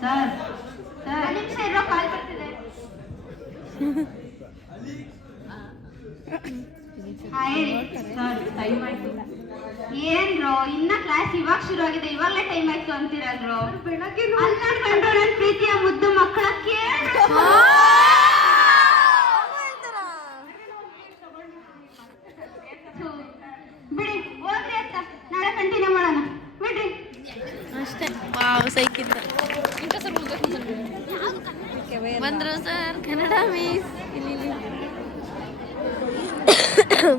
ಸರ್? ನಿಮಿಷ ಇರೋ, ಕಾಲ್ ಬರ್ತಿದೆ. ಏನ್ರೋ ಇನ್ನ ಕ್ಲಾಸ್ ಇವಾಗ ಶುರು ಆಗಿದೆ, ಇವಾಗಲೇ ಟೈಮ್ ಆಯ್ತು ಅಂತೀರಲ್ರೋ? ಅಲ್ಲ ಕಂಡ್ರು ನನ್ ಪ್ರೀತಿಯ ಮುದ್ದು ಮಕ್ಕಳ ಕೇಳ್ರು. ಬಿಡಿ ಹೋಗ್ರಿ ಅಂತ, ನಾಳೆ ಕಂಟಿನ್ಯೂ ಮಾಡೋಣ ಬಿಡ್ರಿ ಅಷ್ಟೇ. ವಾವ್ ಸೈಕಿಂದ ಬಂದ್ರು ಸರ್. ಕನ್ನಡ ಮಿಸ್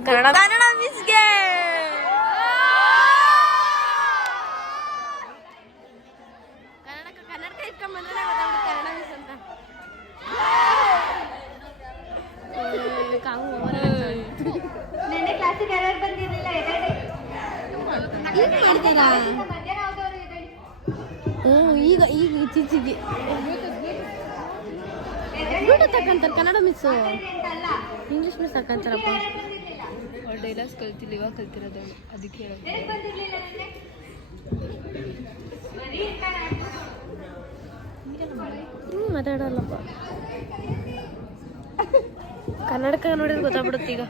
ಕನ್ನಡ ಮಿಸ್ಗೆ ಕನ್ನಡ ಇಟ್ಕೊಂಡ್ಬಂದ್ರೆ ಕನ್ನಡ ಮಿಸ್ ಅಂತ. ನೆನ್ನೆ ಕ್ಲಾಸಿಗೆ ಯಾರು ಬಂದಿರಲಿಲ್ಲ, ಈಗ ಇತ್ತೀಚೆಗೆ ತಕ್ಕಂತಾರೆ ಕನ್ನಡ ಮಿಸ್ಸು, ಇಂಗ್ಲೀಷ್ ಮಿಸ್ ತಕ್ಕಂತಾರಪ್ಪ. ಅವ್ರು ಡೈಲಾಗ್ಸ್ ಕಲ್ತಿಲ್ಲ, ಇವಾಗ ಕಲ್ತಿರೋದು, ಅದಕ್ಕೆ ಹೇಳೋದು. ಮಾತಾಡಲ್ಲಪ್ಪ, ಕನ್ನಡಕ ನೋಡಿದ್ರೆ ಗೊತ್ತಾಗ್ಬಿಡುತ್ತೆ ಈಗ.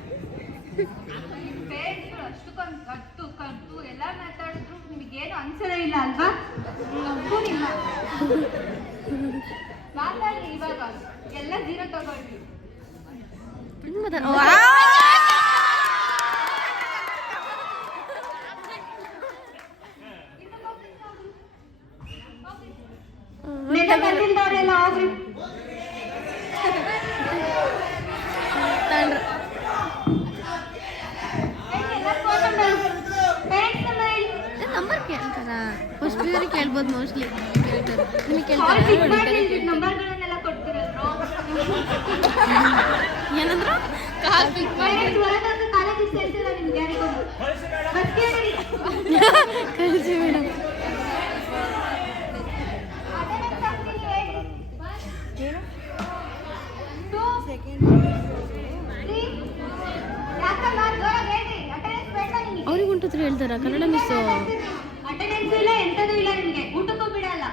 ಕಟ್ಟು ಎಲ್ಲ ಮಾತಾಡಿದ್ರು ನಿಮಗೇನು ಅನ್ಸಲೇ ಇಲ್ಲ ಅಲ್ವಾ? ಮಾತಾಡಿ ಇವಾಗ ಎಲ್ಲ 0 ತಗೊಳ್ಳಿ. ಬಂದಿದ್ದವರೆಲ್ಲ ಹೋಗ್ರಿ. ನಂಬರ್ ಕೇಳ್ತಾರ, ಫಸ್ಟ್ ಇಯರ್ ಕೇಳ್ಬೋದು ಮೋಸ್ಟ್ಲಿ. ನಿಮಗೆ ನಂಬರ್ಗಳನ್ನೆಲ್ಲ ಕೊಡ್ತಿರೋದ್ರು. ಏನಂದ್ರು? ಕಾಲೇಜಿಗೆ ಸೇರ್ಸಿಲ್ಲ ನಿಮ್ಗೆ ಯಾರಿಗೂ. ಕಳಿಸಿ ಮೇಡಮ್. ಅವ್ರಿಗೆ ಉಂಟು ಹೇಳ್ತಾರ ಕನ್ನಡ ಮಿಸ್ಸು. ಅಟೆಂಡೆನ್ಸ್ ಇಲ್ಲ, ಎಂತದೂ ಇಲ್ಲ ನಿಮ್ಗೆ, ಊಟಕ್ಕೂ ಬಿಡಲ್ಲ.